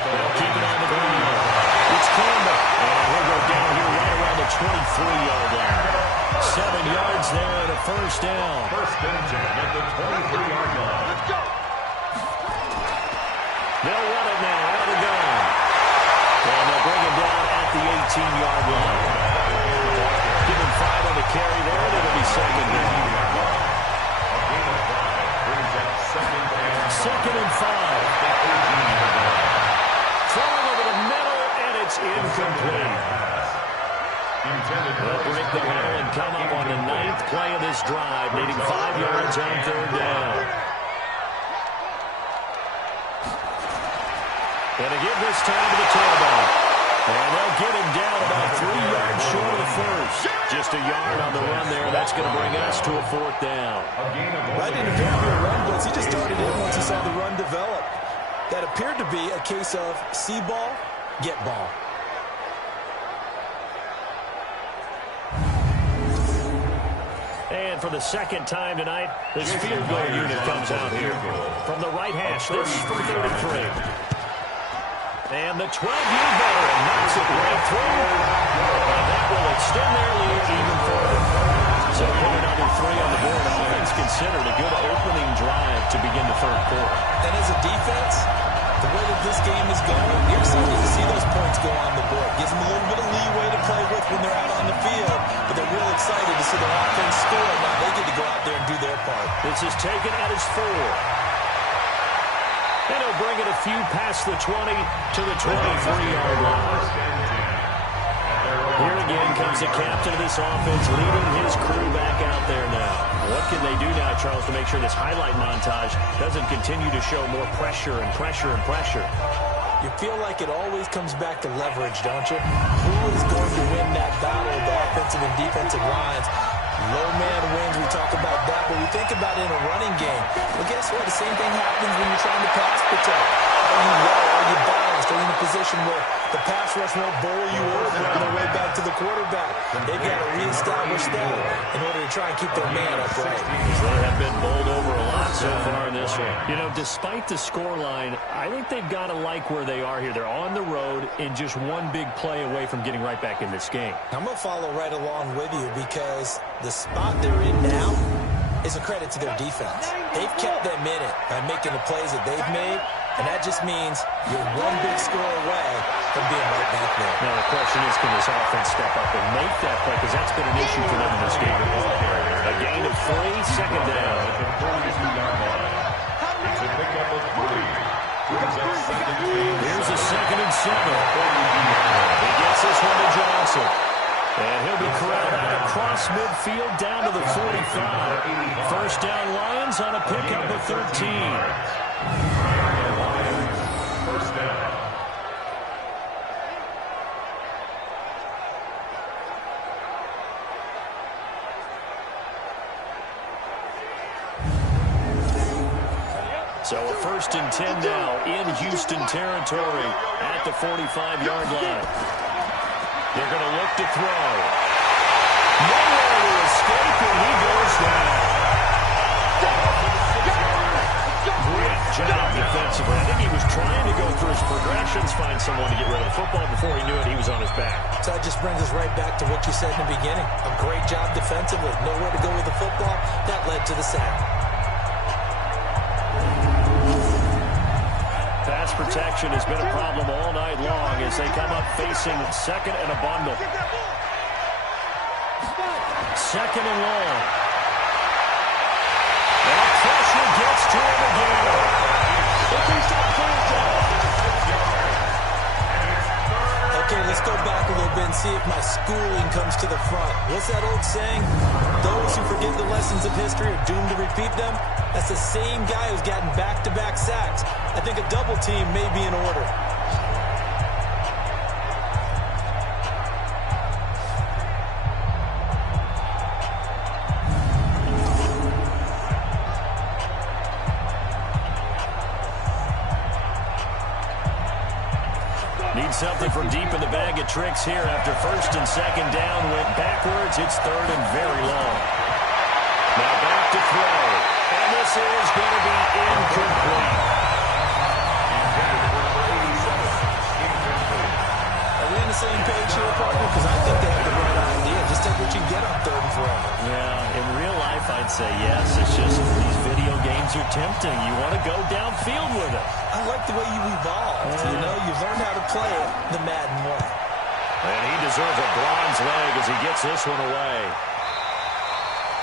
They'll keep it on the ground. It's Campbell. And he'll go down here right around the 23-yard line. 7 yards there and a first down. First and 10 at the 23-yard line. Let's go. They'll run it now out of the gun. And they'll bring him down at the 18-yard line. Give him 5 on the carry there, and it'll be second down. A gain of 5 brings up second and 5. Throwing over the middle, and it's incomplete. They'll break the middle and come up on the 9th play of this drive, needing 5 yards on third down. And to give this time to the tailback. And they'll get him down about 3 yards short of the first. Just a yard on the run there. That's going to bring us to a 4th down. That didn't appear to be a run blitz. He just started in once he saw the run develop. That appeared to be a case of see ball, get ball. And for the second time tonight, this field goal unit comes out here. From the right hash, this from 3rd and 3. And the 12-year veteran knocks it right through. And that will extend their lead even further. So put another 3 on the board. All things considered, a good opening drive to begin the 3rd quarter. And as a defense, the way that this game is going, you're excited to see those points go on the board. Gives them a little bit of leeway to play with when they're out on the field, but they're real excited to see their offense score. Now they get to go out there and do their part. This is taken at his 4. And he'll bring it a few past the 20 to the 23-yard line. Here again comes the captain of this offense, leading his crew back out there now. What can they do now, Charles, to make sure this highlight montage doesn't continue to show more pressure and pressure and pressure? You feel like it always comes back to leverage, don't you? Who is going to win that battle of the offensive and defensive lines? Low man wins, we talk about that, but we think about it in a running game. Well, guess what? The same thing happens when you're trying to pass protect. Are you low? Are you balanced? Are you in a position where the pass rush won't bowl you over on their way back to the quarterback? They've got to reestablish that in order to try and keep their man upright. They have been bowled over a lot so far in this one. You know, despite the scoreline, I think they've got to like where they are here. They're on the road and just one big play away from getting right back in this game. I'm going to follow right along with you because the spot they're in now is a credit to their defense. They've kept them in it by making the plays that they've made, and that just means you're one big score away from being right back there. Now the question is, can this offense step up and make that play? Because that's been an issue for them in this game. A gain of 3, second down. It's a pickup of 3. Brings up 2nd and 7. Here's a 2nd and 7. He gets this one to Johnson. And he'll be corralled out across midfield down to the 45. First down Lions on a pickup of 13. First down. So a 1st and 10 now in Houston territory at the 45-yard line. They're going to look to throw. Nowhere to escape, and he goes down. Great job defensively. I think he was trying to go through his progressions, find someone to get rid of the football. Before he knew it, he was on his back. So that just brings us right back to what you said in the beginning. A great job defensively. Nowhere to go with the football. That led to the sack. Pass protection has been a problem all night long as they come up facing 2nd and a bundle. 2nd and long. And pressure gets to him again. Okay, let's go back a little bit and see if my schooling comes to the front. What's that old saying? Those who forget the lessons of history are doomed to repeat them. That's the same guy who's gotten back-to-back sacks. I think a double team may be in order. Need something from deep in the bag of tricks here after 1st and 2nd down. Went backwards. It's 3rd and very long. Now back to throw. And this is going to be incomplete. Are we on the same page here, partner? Because I think they have the right idea. Just take what you get on 3rd and 4. Yeah, in real life, I'd say yes. It's just these video games are tempting. You want to go downfield with it. I like the way you evolved. You know, you learned how to play it the Madden way. And he deserves a bronze leg as he gets this one away.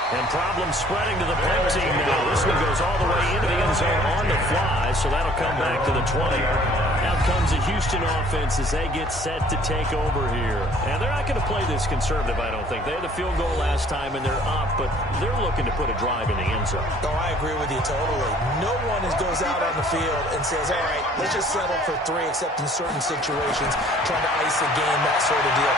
And problem spreading to the punt team now. This one goes all the way into the end zone on the fly, so that'll come back to the 20. Out comes the Houston offense as they get set to take over here. And they're not going to play this conservative, I don't think. They had the field goal last time, and they're up, but they're looking to put a drive in the end zone. Oh, I agree with you totally. No one goes out on the field and says, all right, let's just settle for 3, except in certain situations, trying to ice a game, that sort of deal.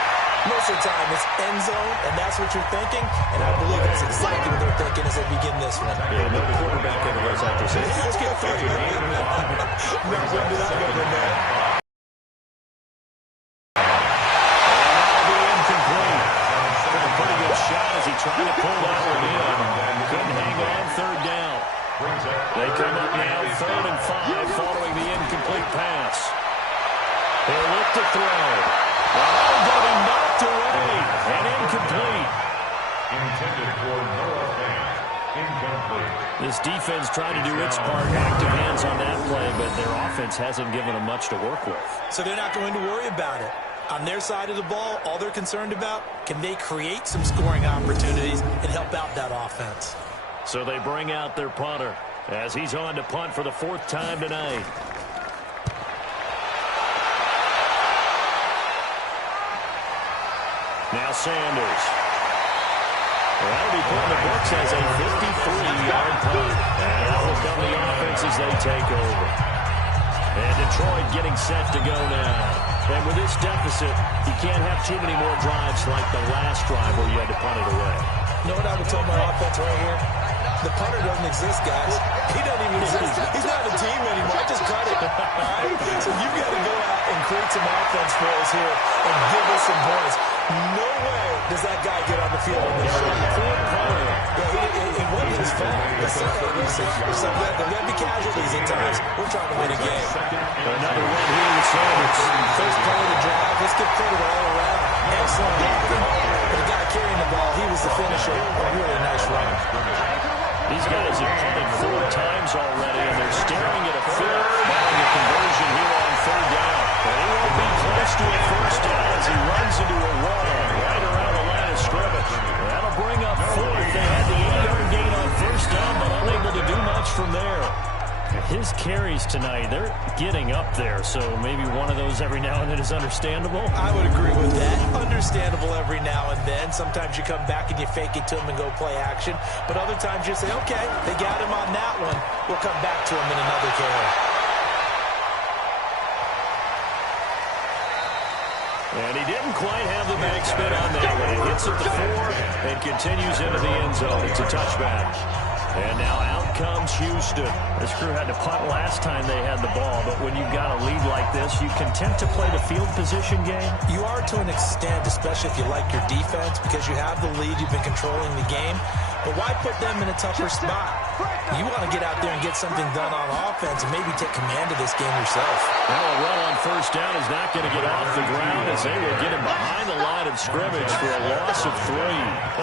Most of the time, it's end zone, and that's what you're thinking, and I believe that's exactly what they're thinking as they begin this one. Yeah, no quarterback ever goes out there saying, let's get 3. No, when did I go to that? Incomplete. Took a pretty good shot as he tried to pull that one in. Couldn't hang on third down. They come up now 3rd and 5 following the incomplete pass. They look to throw. Going to be knocked away and incomplete. Intended for Noah Fant. Incomplete. This defense trying to do its part, active hands on that play, but their offense hasn't given them much to work with. So they're not going to worry about it. On their side of the ball, all they're concerned about, can they create some scoring opportunities and help out that offense? So they bring out their punter as he's on to punt for the 4th time tonight. Now Sanders. That'll be put in the books as a 53-yard punt. And that will come the offense as they take over. And Detroit getting set to go now. And with this deficit, you can't have too many more drives like the last drive where you had to punt it away. You know what I would tell my offense right here? The punter doesn't exist, guys. He doesn't even exist. He's not a team anymore. I just cut it. All right? So you've got to go out and create some offense for us here and give us some points. No way does that guy get on the field in this shot. Poor punter. Yeah, it wasn't his fault. There got to be casualties at times. We're trying to win a game. Another one here with Sanders. First play of the drive. Let's get credit all around. Excellent blocking. The guy carrying the ball, he was the finisher. A really nice run. These guys have punted 4 times already, and they're staring at a 5th, having a conversion here on 3rd down. But he won't be close to a 1st down as he runs into a wall right around the line of scrimmage. That'll bring up 4th. They had the 8-yard gain on 1st down, but unable to do much from there. His carries tonight, they're getting up there, so maybe one of those every now and then is understandable. I would agree with that. Understandable every now and then. Sometimes you come back and you fake it to him and go play action. But other times you say, okay, they got him on that one. We'll come back to him in another carry. And he didn't quite have the back spin on that one. It hits at the 4 and continues into the end zone. It's a touchback. And now out comes Houston. This crew had to punt last time they had the ball, but when you've got a lead like this, you content to play the field position game? You are to an extent, especially if you like your defense, because you have the lead, you've been controlling the game. But why put them in a tougher spot? You want to get out there and get something done on offense and maybe take command of this game yourself. Well, a run on 1st down is not going to get off the ground as they will get him behind the line of scrimmage for a loss of 3.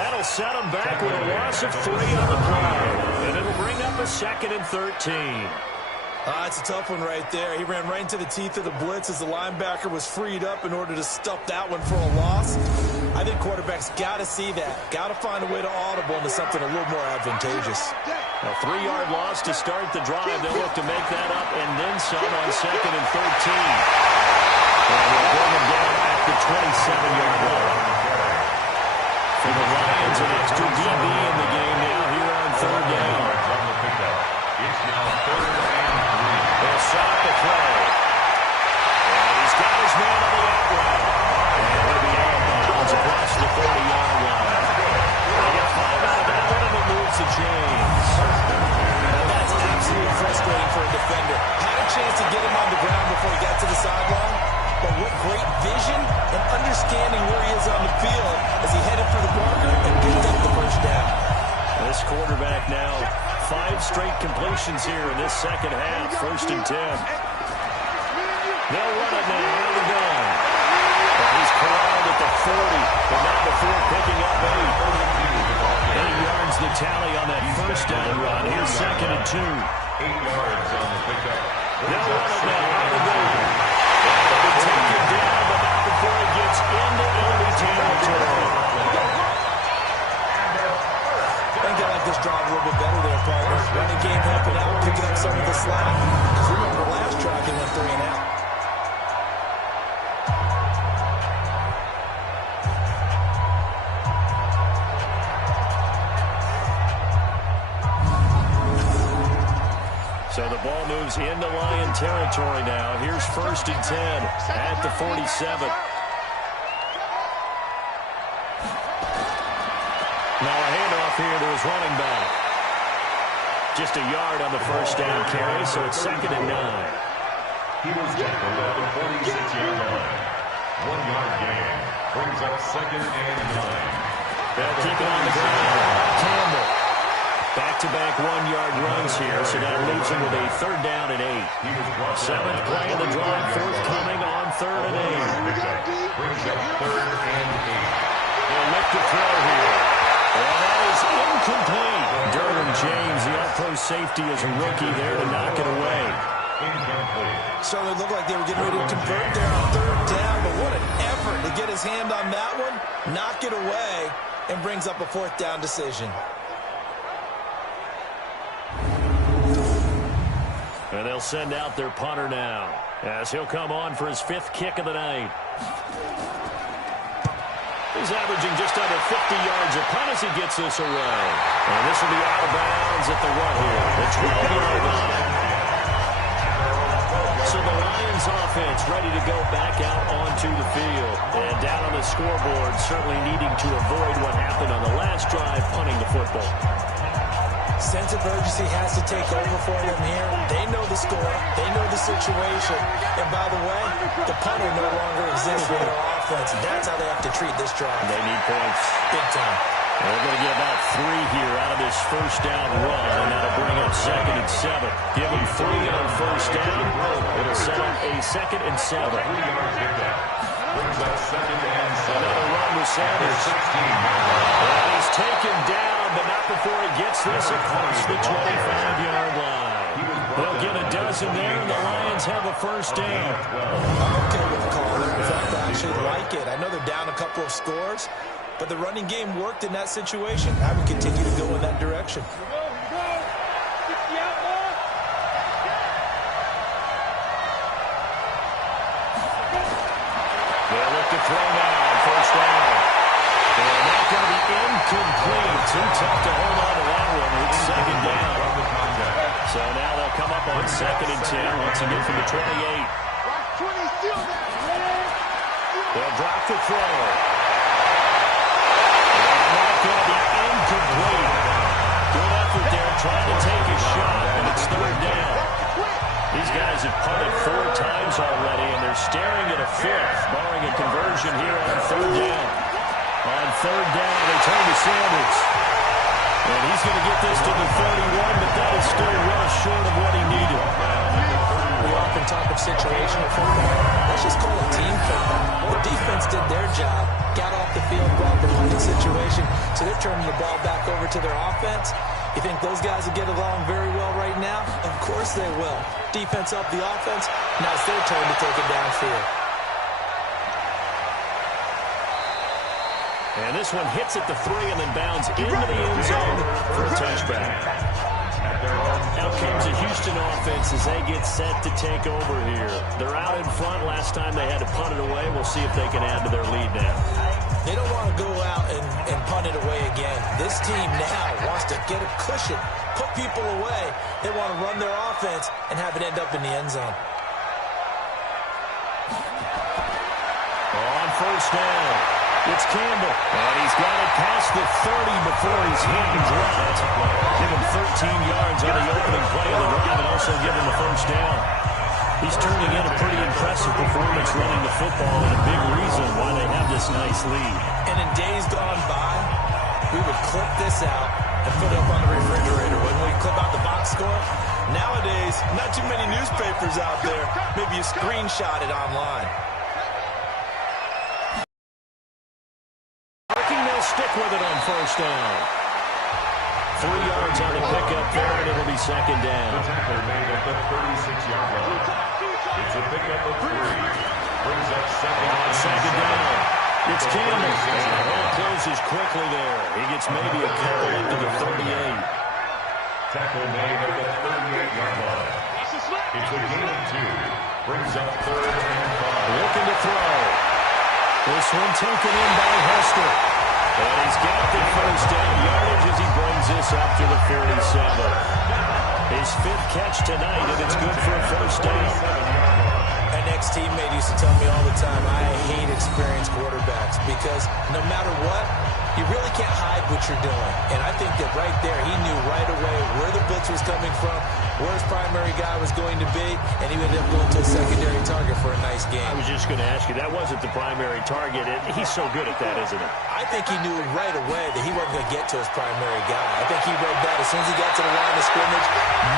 That'll set him back with a loss of 3 on the play. And it'll bring up a 2nd and 13. It's a tough one right there. He ran right into the teeth of the blitz as the linebacker was freed up in order to stuff that one for a loss. I think quarterbacks got to see that. Got to find a way to audible into something a little more advantageous. A 3-yard loss to start the drive. They'll look to make that up and then some on 2nd and 13. And they'll bring them down at the 27-yard line. For the Lions, an extra DB in the game now here on 3rd down. It's now 3rd and 3. They'll stop the play. And he's got his man on the out route. And he'll be out of bounds across the 30-yard line. They get 5 out of that one, and it moves the chains. Well, that's absolutely frustrating for a defender. Had a chance to get him on the ground before he got to the sideline, but what great vision and understanding where he is on the field as he headed for the marker and picked up the 1st down. This quarterback now 5 straight completions here in this 2nd half. 1st and 10. They'll run it now out of the gun. And he's corralled at the 40, but not before picking up 8. 8 yards the tally on that 1st down run. Here's 2nd and 2. 8 yards on the pickup. They'll run it now out of the gun. They'll take it down, but not before it gets into enemy territory. drive a little bit better there, partner. Running game helping out, picking up some of the slack. Because remember, last drive they went 3 and out. So the ball moves into Lion territory now. Here's 1st and 10 at the 47. Now a handoff here to his running back. Just a yard on the 1st down carry, so it's 2nd and 9. He was tackled at the 46-yard line. 1-yard gain brings up 2nd and 9. They'll keep it on the ground. Campbell. Back-to-back 1-yard runs here, so that leaves him with a 3rd down and 8. 7th play of the drive, forthcoming on 3rd and 8. Brings up 3rd and 8. They'll look to throw here. And that is incomplete. Derwin James, the all-pro safety, is a rookie there to knock it away. Incomplete. Certainly looked like they were getting ready to convert there on 3rd down, but what an effort to get his hand on that one, knock it away, and brings up a 4th down decision. And they'll send out their punter now, as he'll come on for his 5th kick of the night. He's averaging just under 50 yards a punt as he gets this away. And this will be out of bounds at the 1 here, the 12-yard line. So the Lions offense ready to go back out onto the field. And down on the scoreboard, certainly needing to avoid what happened on the last drive, punting the football. Sense of urgency has to take over for them here. They know the score. They know the situation. And by the way, the punter no longer exists for their offense. That's how they have to treat this drive. They need points. Big time. They're going to get about 3 here out of this 1st down run, and that'll bring up 2nd and 7. Give them 3 on 1st down. It'll set up a 2nd and 7. 3-yard pickup. Brings up 2nd and 7. Another run with Sanders. And he's taken down, but not before he gets this across the 25-yard line. They'll get a dozen there, and the Lions have a 1st down. I'm okay with the call there. In fact, I actually like it. I know they're down a couple of scores, but the running game worked in that situation. I would continue to go in that direction. They'll look to throw now on 1st down. And that's going to be incomplete. Too tough to hold on to that one with 2nd down. So now they'll come up on 2nd and 10 once again from the 28. They'll drop the throw. And that's going to be incomplete. Good effort there trying to take a shot, and it's 3rd down. These guys have punted 4 times already, and they're staring at a 5th, barring a conversion here on 3rd down. On 3rd down, they turn to Sanders. And he's going to get this to the 31, but that is still well short of what he needed. We often talk of situational football. Let's just call it team football. The defense did their job, got off the field, brought the punting situation, so they're turning the ball back over to their offense. You think those guys will get along very well right now? Of course they will. Defense up the offense. Now it's their turn to take it downfield. And this one hits at the 3 and then bounds into the end zone for a touchback. Now comes the Houston offense as they get set to take over here. They're out in front. Last time they had to punt it away. We'll see if they can add to their lead now. They don't want to go out and punt it away again. This team now wants to get a cushion, put people away. They want to run their offense and have it end up in the end zone. On 1st down, it's Campbell. And he's got it past the 30 before he's hit and dropped. Give him 13 yards on the opening play of the drive and also give him the 1st down. He's turning in a pretty impressive performance running the football and a big reason why they have this nice lead. And in days gone by, we would clip this out and put it up on the refrigerator. When we clip out the box score, nowadays, not too many newspapers out there. Maybe you screenshot it online. They'll stick with it on 1st down. 3 yards on the pickup there, and it'll be 2nd down. The tackler made at the 36-yard line. It's a pickup of 3. Brings up 2nd down. It's Campbell. And the hole closes quickly there. He gets maybe a couple into the 38. Tackle made at the 38-yard line. It's a gain of 2. Brings up 3rd and 5. Looking to throw. This one taken in by Hester. And he's got the first down yardage as he brings this up to the 47. His 5th catch tonight, and it's good for a first down. An ex-teammate used to tell me all the time, I hate experienced quarterbacks because no matter what, you really can't hide what you're doing. And I think that right there, he knew right away where the blitz was coming from, where his primary guy was going to be, and he ended up going to a secondary target for a nice game. I was just going to ask you, that wasn't the primary target. He's so good at that, isn't he? I think he knew right away that he wasn't going to get to his primary guy. I think he read that as soon as he got to the line of scrimmage,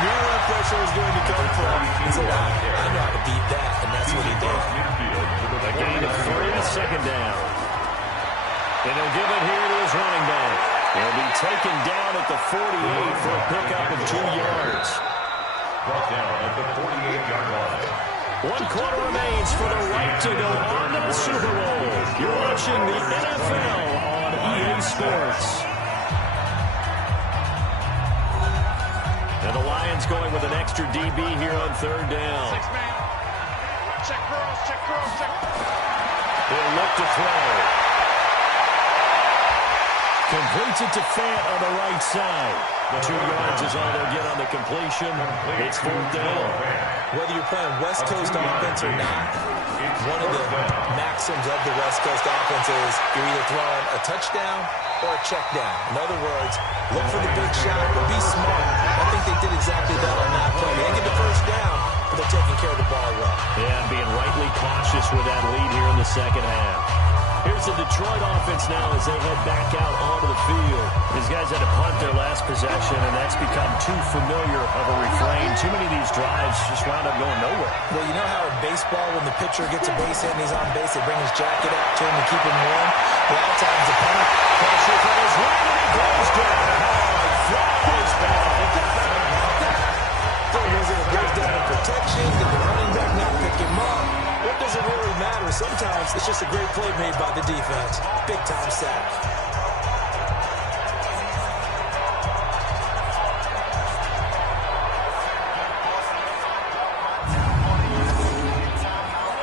knew where the pressure was going to come from, and said, I know how to beat that, and that's what he did. A gain of 3, second down. And he'll give it here to his running back. He'll be taken down at the 48 for a pickup of 2 yards. Brought down at the 48-yard line. 1 quarter remains for the right to go on to the Super Bowl. You're watching the NFL on EA Sports. And the Lions going with an extra DB here on 3rd down. 6-man. Check cross, check cross, check. He'll look to throw. Completes it to Fant on the right side. 2 yards is all they'll get on the completion. It's 4th down. Whether you're playing West Coast offense or not, one of the maxims of the West Coast offense is you're either throwing a touchdown or a check down. In other words, look for the big shot, but be smart. I think they did exactly that on that play. They didn't get the first down, but they're taking care of the ball well. Yeah, being rightly cautious with that lead here in the second half. Here's the Detroit offense now as they head back out onto the field. These guys had to punt their last possession, and that's become too familiar of a refrain. Too many of these drives just wound up going nowhere. Well, you know how in baseball, when the pitcher gets a base hit and he's on base, they bring his jacket out to him to keep him warm? A lot of times the punter pressure from his right, and he goes down hard, flies back. Was it a goes down in protection? Did the running back not pick him up? What does it really matter? Sometimes it's just a great play made by the defense. Big-time sack.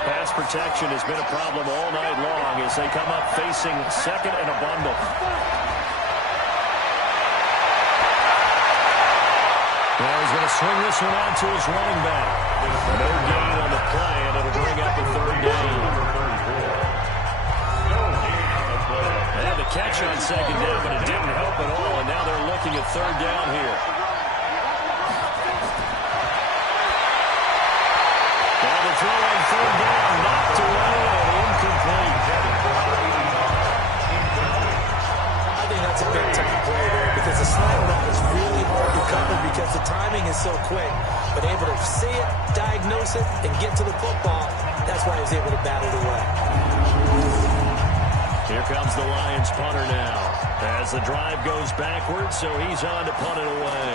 Pass protection has been a problem all night long as they come up facing 2nd and a bundle. Now he's going to swing this one out to his running back. No gain on the play, and it'll bring up the 3rd down. They had the catch on 2nd down, but it didn't help at all, and now they're looking at 3rd down here. Now the throw on 3rd down, knocked away and incomplete. I think that's a big-time play there because the slant route is really hard to cover because the timing is so quick. But able to see it, diagnose it, and get to the football, that's why he was able to bat it away. Here comes the Lions punter now as the drive goes backwards, so he's on to punt it away.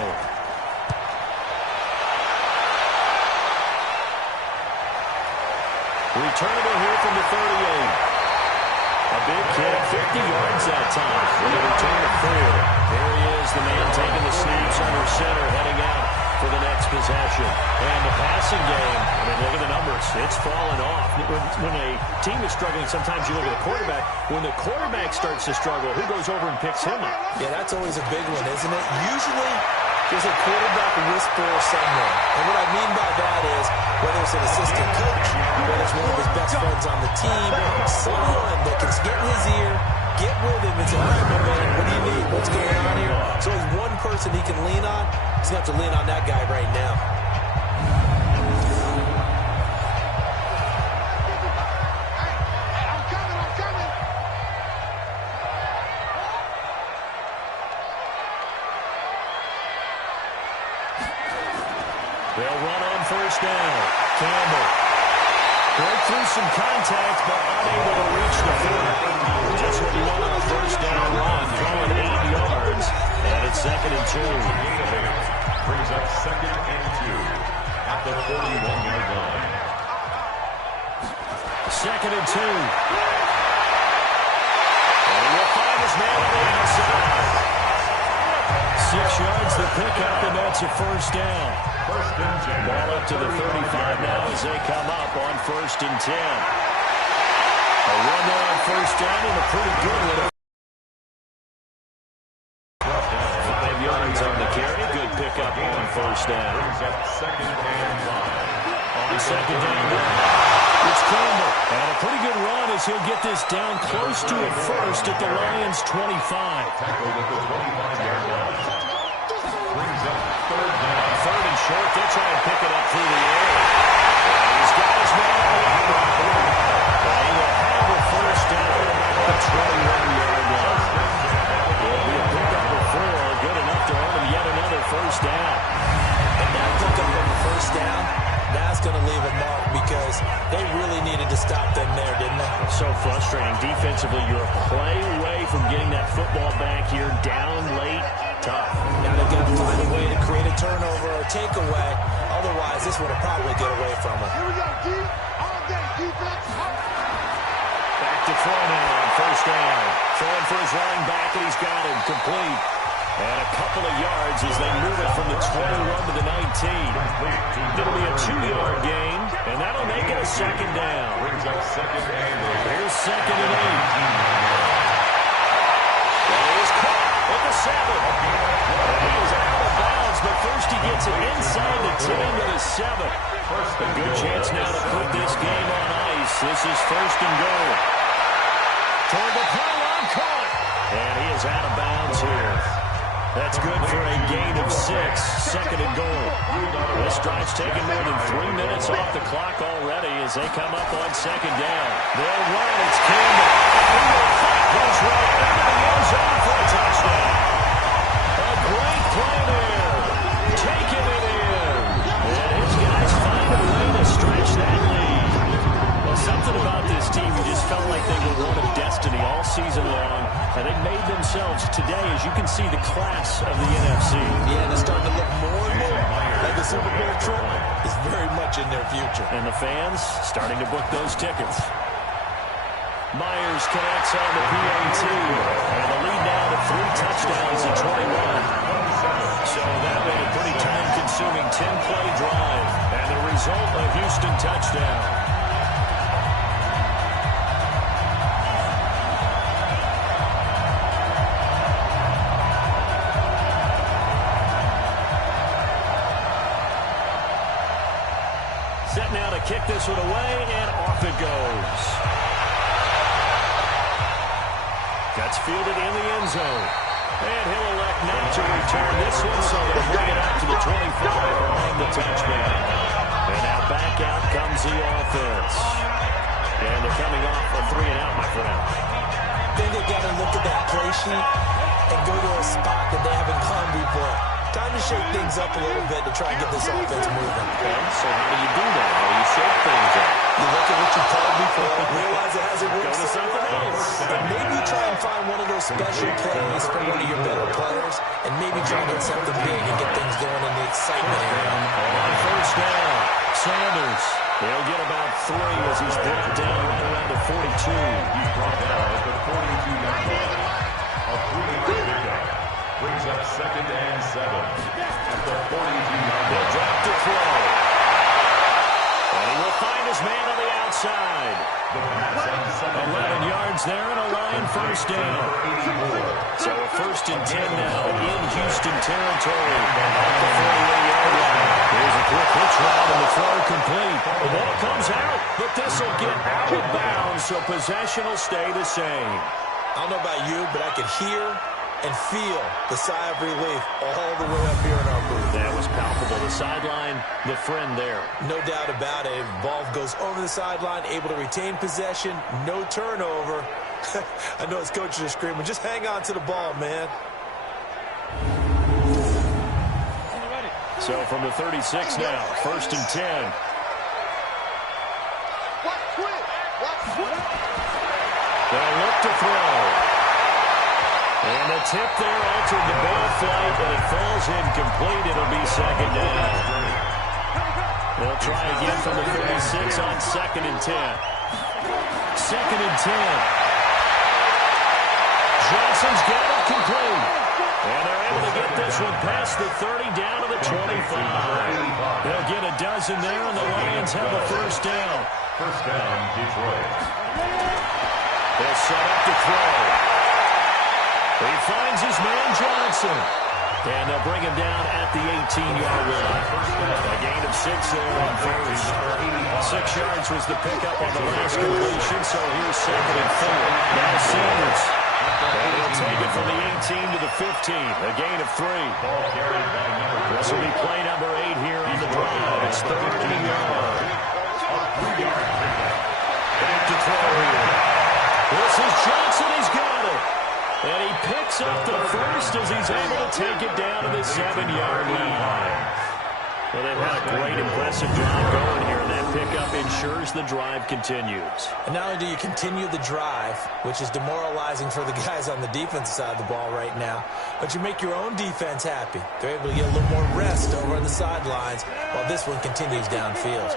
Returnable here from the 38. A big kick, 50 yards that time. With a return of 4. There he is, the man taking the snaps under center, heading out for the next possession. And the passing game, I mean, look at the numbers. It's fallen off. When a team is struggling, sometimes you look at the quarterback. When the quarterback starts to struggle, who goes over and picks him up? Yeah, that's always a big one, isn't it? Usually, there's a quarterback whisperer somewhere. And what I mean by that is, whether it's an assistant coach, whether it's one of his best friends on the team, someone that can get in his ear, get with him and say, all right, my man, what do you need? What's going on here? So there's one person he can lean on. He's going to have to lean on that guy right now. They'll run on 1st down. Campbell. Broke through some contact, but unable to reach the field. Just what you want on a 1st down run. Throwing 8 yards. And it's 2nd and 2. Brings up 2nd and 2 at the 41-yard line. 2nd and 2. And he'll find his man on the outside. 6 yards to pick up, and that's It's a first down. Ball up to the 35 now as they come up on 1st and 10. A run there on first down and a pretty good one. 5 yards on the carry. Good pickup on first down. On second down, it's Campbell. And a pretty good run as he'll get this down close to a first at the Lions' 25. Tackled at the 25-yard line. Brings up 3rd down. On 3rd and short, they'll try and pick it up through the air. He's got his man on the line. He will have a first down at the 21-yard line. It'll be a pickup of 4, good enough to earn him yet another first down. And that pickup on the first down, that's going to leave a mark because they really needed to stop them there, didn't they? So frustrating. Defensively, you're a play away from getting that football back here down late. Tough. Now they've got to find a way to create a turnover or a takeaway. Otherwise, this would have probably get away from them. Here we go, D. All day, defense. Back to throw now on first down. Throwing for his running back, and he's got him complete. And a couple of yards as they move it from the 21 to the 19. It'll be a 2-yard gain, and that'll make it a second down. Brings up 2nd and 8. Here's 2nd and 8. Well, he's caught at the 7. He is out of bounds, but first he gets it inside the 10 to the 7. A good chance now to put this game on ice. This is 1st and goal. Toward the pylon, caught. And he is out of bounds here. That's good for a gain of 6. 2nd and goal. This drive's taken more than 3 minutes off the clock already as they come up on 2nd down. They'll run. It's Campbell. He will fight his way into the end zone for a touchdown. A great play there. Taking it in. And his guys find a way to stretch that lead. Well, something about this team, you just felt like they were one of destiny all season long. And they made themselves today, as you can see, the class of the NFC. Yeah, and it's starting to look more and more like the Super Bowl trip is very much in their future. And the fans starting to book those tickets. Myers connects on the PAT. And the lead now to 3 touchdowns in 21. So that was a pretty time-consuming 10-play drive. And the result, a Houston touchdown. Set now to kick this one away, and off it goes. That's fielded in the end zone. And he'll elect not to return this one, so they'll bring it out to the 25 on the touchdown. And now back out comes the offense. And they're coming off a 3-and-out, my friend. I think they've got to look at that play sheet and go to a spot that they haven't gone before. Time to shake things up a little bit to try and get this offense moving. Okay, so how do you do that? How do you shake things up? You look at what you called before, realize it hasn't worked. Go to something else. And maybe try and find one of those special plays from one of your better players, and maybe try and get something big and get things going in the excitement area. On first down, Sanders. He'll get about 3 as he's brought down around the 42. He's brought down at the 42-yard line. A 3-yard pickup. Brings up 2nd and 7 at the 42-yard line. He'll drop to throw. And he will find his man on the outside. 11 yards there and a Lion first down. So a 1st and 10 now in Houston territory. At the 48-yard line. Here's a quick hitch route and the throw complete. The ball comes out, but this will get out of bounds, so possession will stay the same. I don't know about you, but I could hear and feel the sigh of relief all the way up here in our booth. That was palpable. The sideline, the friend there. No doubt about it. Ball goes over the sideline, able to retain possession, no turnover. I know his coaches are screaming, just hang on to the ball, man. So from the 36 now, 1st and 10. They'll look to throw. And the tip there altered the ball flight, and it falls incomplete. It'll be 2nd down. They'll try again from the 36 on 2nd and 10. 2nd and 10. Johnson's got it complete. And they're able to to get this one past the 30 down to the 25. They'll get a dozen there, and the Lions have a first down. First down, Detroit. They'll set up to throw. He finds his man Johnson. And they'll bring him down at the 18-yard line. A gain of 6 there on first. 6 yards was the pickup on the last completion, so here's 2nd and 4. Now Sanders. And he'll take it from the 18 to the 15. A gain of 3. This will be play number 8 here on the drive. It's 30 yards. Back to throw here. This is Johnson. He's got it. And he picks up the first as he's able to take it down to the 7-yard line. Well, they've had a great, impressive drive going here. And that pickup ensures the drive continues. And not only do you continue the drive, which is demoralizing for the guys on the defensive side of the ball right now, but you make your own defense happy. They're able to get a little more rest over on the sidelines while this one continues downfield.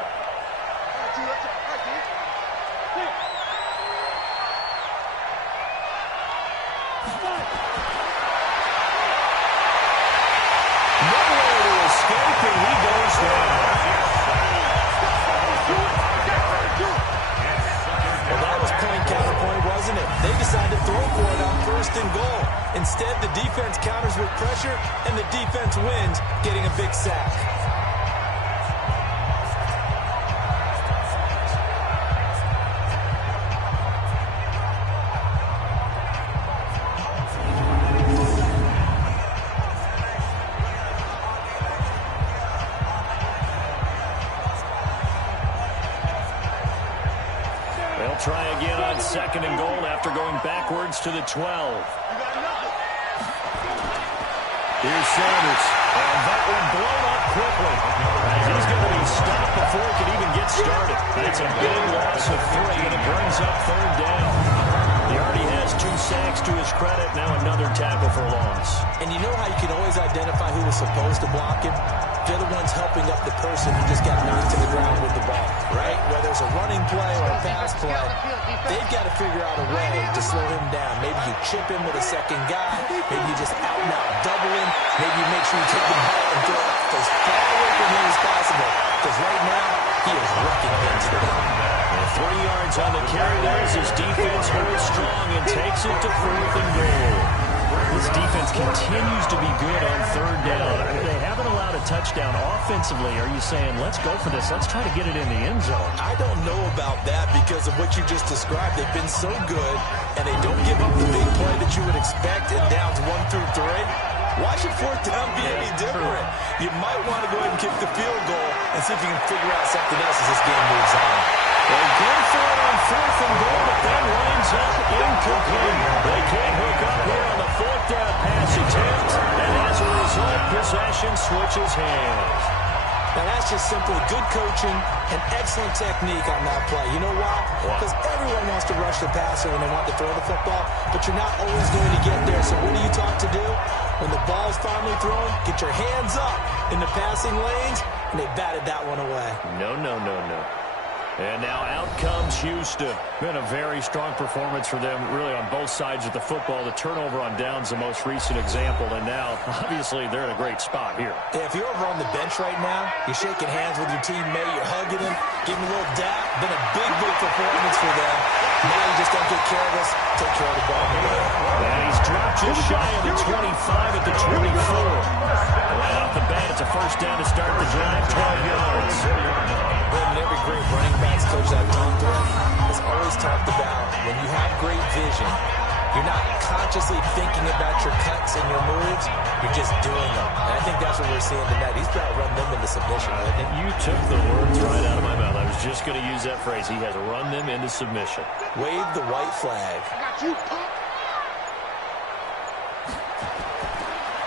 Instead, the defense counters with pressure, and the defense wins, getting a big sack. They'll try again on 2nd and goal after going backwards to the 12. Here's Sanders, and that one blown up quickly. He's going to be stopped before he can even get started. It's a big loss of 3, and it brings up 3rd down. He already has 2 sacks to his credit, now another tackle for loss. And you know how you can always identify who was supposed to block him? They're the ones helping up the person who just got knocked to the ground with the ball, right? Whether it's a running play or a pass play, they've got to figure out a way to slow him down. Maybe you chip him with a second guy. Maybe you just out and out double him. Maybe you make sure you take the ball and throw it as far away from him as possible. Because right now, he is wrecking things for them. 3 yards on the carry there as his defense holds strong and takes it to 4th and goal. This defense continues to be good on 3rd down. They haven't allowed a touchdown offensively. Are you saying, let's go for this, let's try to get it in the end zone? I don't know about that because of what you just described. They've been so good, and they don't give up the big play that you would expect in downs 1 through 3. Why should 4th down be any different? You might want to go ahead and kick the field goal and see if you can figure out something else as this game moves on. They go for it on 4th and goal, but then winds up incomplete. They can't hook up here on the 4th down pass attempt, and as a result, possession switches hands. Now, that's just simply good coaching and excellent technique on that play. You know why? Because everyone wants to rush the passer when they want to throw the football, but you're not always going to get there. So what are you taught to do? When the ball's finally thrown, get your hands up in the passing lanes, and they batted that one away. No, no, no, no. And now out comes Houston. Been a very strong performance for them, really, on both sides of the football. The turnover on downs, the most recent example. And now, obviously, they're in a great spot here. Yeah, if you're over on the bench right now, you're shaking hands with your teammate, you're hugging him, giving a little dap. Been a big, big performance for them. Now you just don't get careless, take care of the ball in the way. And he's dropped just shy of the 25 at the 24. Right off the bat, it's a first down to start the drive, 12 yards. And every great running backs coach I've talked to has always talked about when you have great vision, you're not consciously thinking about your cuts and your moves, you're just doing them. And I think that's what we're seeing tonight. He's trying to run them into submission. I think you took the words right out of my mouth. I was just going to use that phrase. He has run them into submission. Wave the white flag.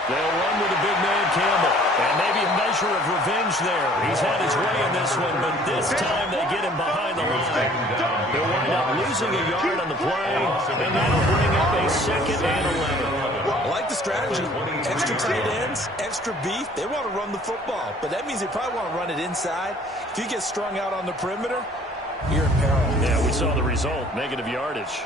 They'll run with a big man, Campbell. And maybe a measure of revenge there. He's had his way in this one, but this time they get him behind the line. They'll wind up losing a yard on the play, and that'll bring up a 2nd and 11. I like the strategy. Extra tight ends, extra beef. They want to run the football, but that means they probably want to run it inside. If you get strung out on the perimeter, you're in peril. Yeah, we saw the result, negative yardage.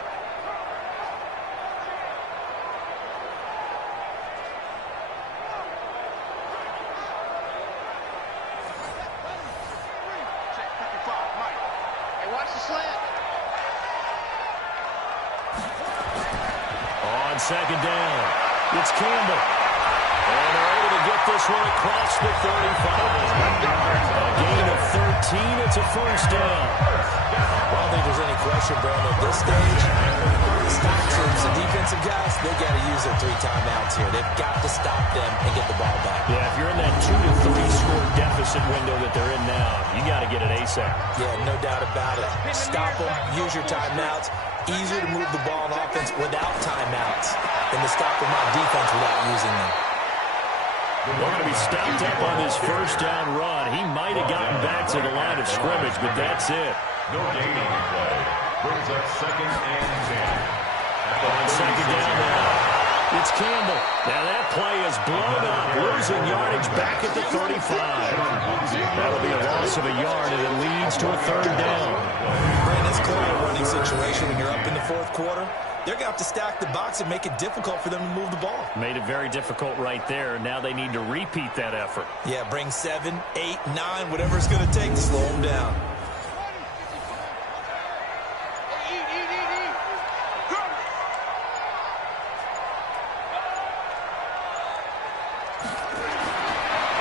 second down. It's Campbell. And they're able to get this one across the 35. A gain of 13. It's a first down. I don't think there's any question, Brandon, at this stage. The stop troops, the defensive guys, they got to use their 3 timeouts here. They've got to stop them and get the ball back. Yeah, if you're in that 2 to 3 score deficit window that they're in now, you got to get it ASAP. Yeah, no doubt about it. Stop them, use your timeouts. Easier to move the ball on offense without timeouts than to stop them on defense without using them. They're going to be stopped up on this first down run. He might have gotten back to the line of scrimmage, but that's it. No gaining play. Brings up second and 10. On second down now, it's Campbell. Now that play is blown up, losing yardage back at the 35. That'll be a loss of a yard, and it leads to a third down. Brandon, it's clearly a running situation when you're up in the fourth quarter. They're going to have to stack the box and make it difficult for them to move the ball. Made it very difficult right there. Now they need to repeat that effort. Yeah, bring 7, 8, 9, whatever it's going to take to slow them down.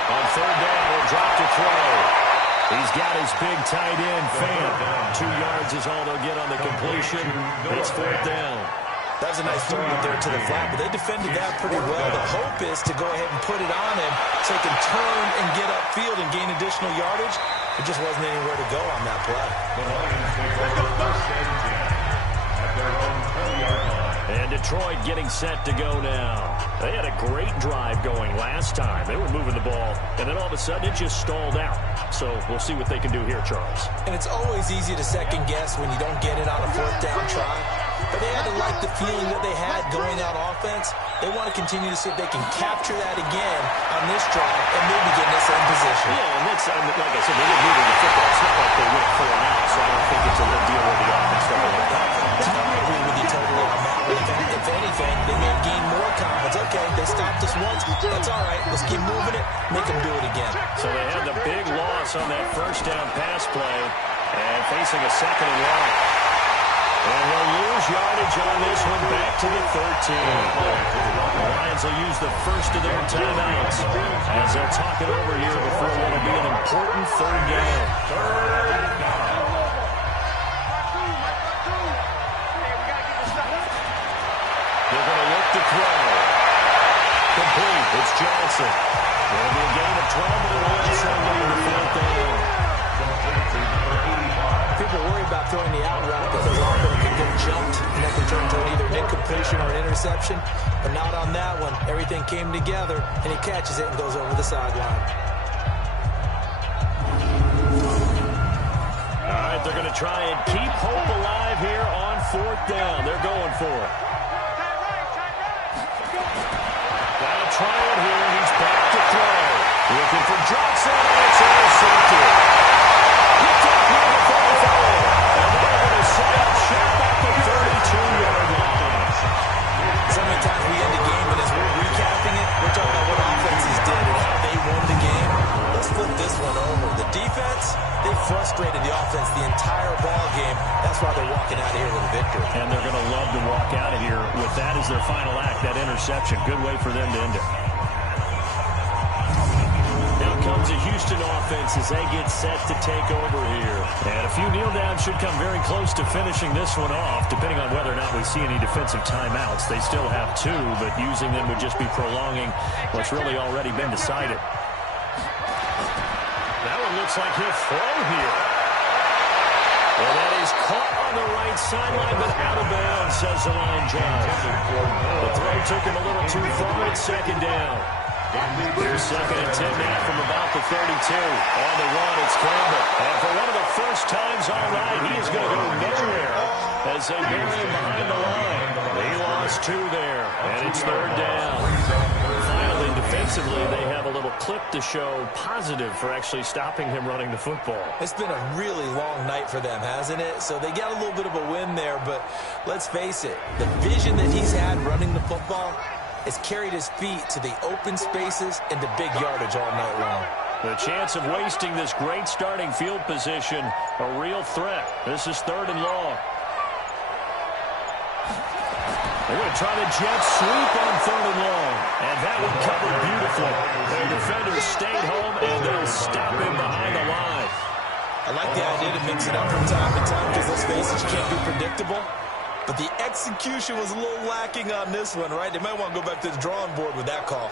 On third down, he'll drop to throw. He's got his big tight end, Fan. 2 yards is all they'll get on the completion. It's fourth down. That was a nice throw out there to the flat, but they defended that pretty well. The hope is to go ahead and put it on him so he can turn and get upfield and gain additional yardage. There just wasn't anywhere to go on that play. The Lions take over first and 10 at their own 20-yard line. And Detroit getting set to go now. They had a great drive going last time. They were moving the ball, and then all of a sudden it just stalled out. So we'll see what they can do here, Charles. And it's always easy to second guess when you don't get it on a fourth down try. But they had to like the feeling that they had going on offense. They want to continue to see if they can capture that again on this drive and maybe get in the same position. Yeah, and that's, like I said, they didn't move the football. It's not like they went 4 and out, so I don't think it's a good deal with the offense. I agree with you totally on that one. If anything, they may gain more confidence. Okay, they stopped us once. That's all right. Let's keep moving it. Make them do it again. So they had the big loss on that first down pass play and facing a second and long. And they'll lose yardage on this one back to the 13. The Lions will use the first of their timeouts as they'll talk it over here before what will be an important third down. They're going to look to throw. Complete. It's Johnson. There'll be a gain of 12, but it'll end somebody in the fourth down. People worry about throwing the out route because often it can get jumped and that can turn into either an incompletion or an interception. But not on that one. Everything came together, and he catches it and goes over the sideline. All right, they're going to try and keep hope alive here on fourth down. They're going for it. Gotta try it here. He's back to throw. Looking for Johnson, and it's intercepted. Picked up near the 45. And they're going to set up shop at the 32-yard line. So many times we end the game, and as we're recapping it, we're talking about what offenses did and how they won the game. Let's flip this one over. The defense, they frustrated the offense the entire ball game. That's why they're walking out of here with a victory. And they're going to love to walk out of here with that as their final act, that interception. Good way for them to end it. Now comes the Houston offense as they get set to take over here. And a few kneel downs should come very close to finishing this one off, depending on whether or not we see any defensive timeouts. They still have 2, but using them would just be prolonging what's really already been decided. That one looks like he'll throw here. Well, that is caught on the right sideline, but out of bounds, says the line judge. The throw took him a little too far. It's second down. Here's second and 10 now from about the 32. On the run, it's Campbell. And for one of the first times all night, he is going to go nowhere as they bury him behind the line. He lost 2 there, and it's third down. Finally, defensively, they have a little clip to show positive for actually stopping him running the football. It's been a really long night for them, hasn't it? So they got a little bit of a win there, but let's face it, the vision that he's had running the football has carried his feet to the open spaces and to big yardage all night long. The chance of wasting this great starting field position, a real threat. This is third and long. They're going to try the jet sweep on 3rd and long. And that one covered beautifully. Their defenders stayed home, and they'll stop him behind the line. I like the idea to mix it up from time to time because, let's face it, you can't be predictable. But the execution was a little lacking on this one, right? They might want to go back to the drawing board with that call.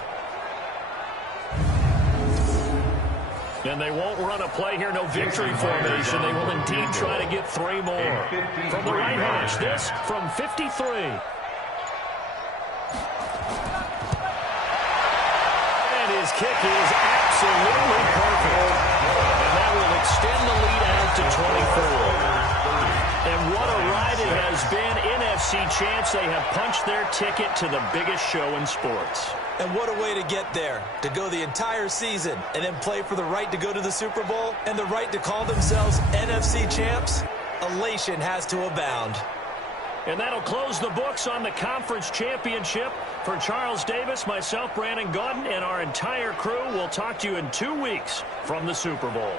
And they won't run a play here, no victory formation. They will indeed try to get 3 more. From the right hash, this from 53. And his kick is absolutely perfect. And that will extend the lead out to 24. And what a ride it has been. NFC champs, they have punched their ticket to the biggest show in sports. And what a way to get there, to go the entire season and then play for the right to go to the Super Bowl and the right to call themselves NFC champs. Elation has to abound. And that'll close the books on the conference championship. For Charles Davis, myself, Brandon Gaudin, and our entire crew, we'll talk to you in 2 weeks from the Super Bowl.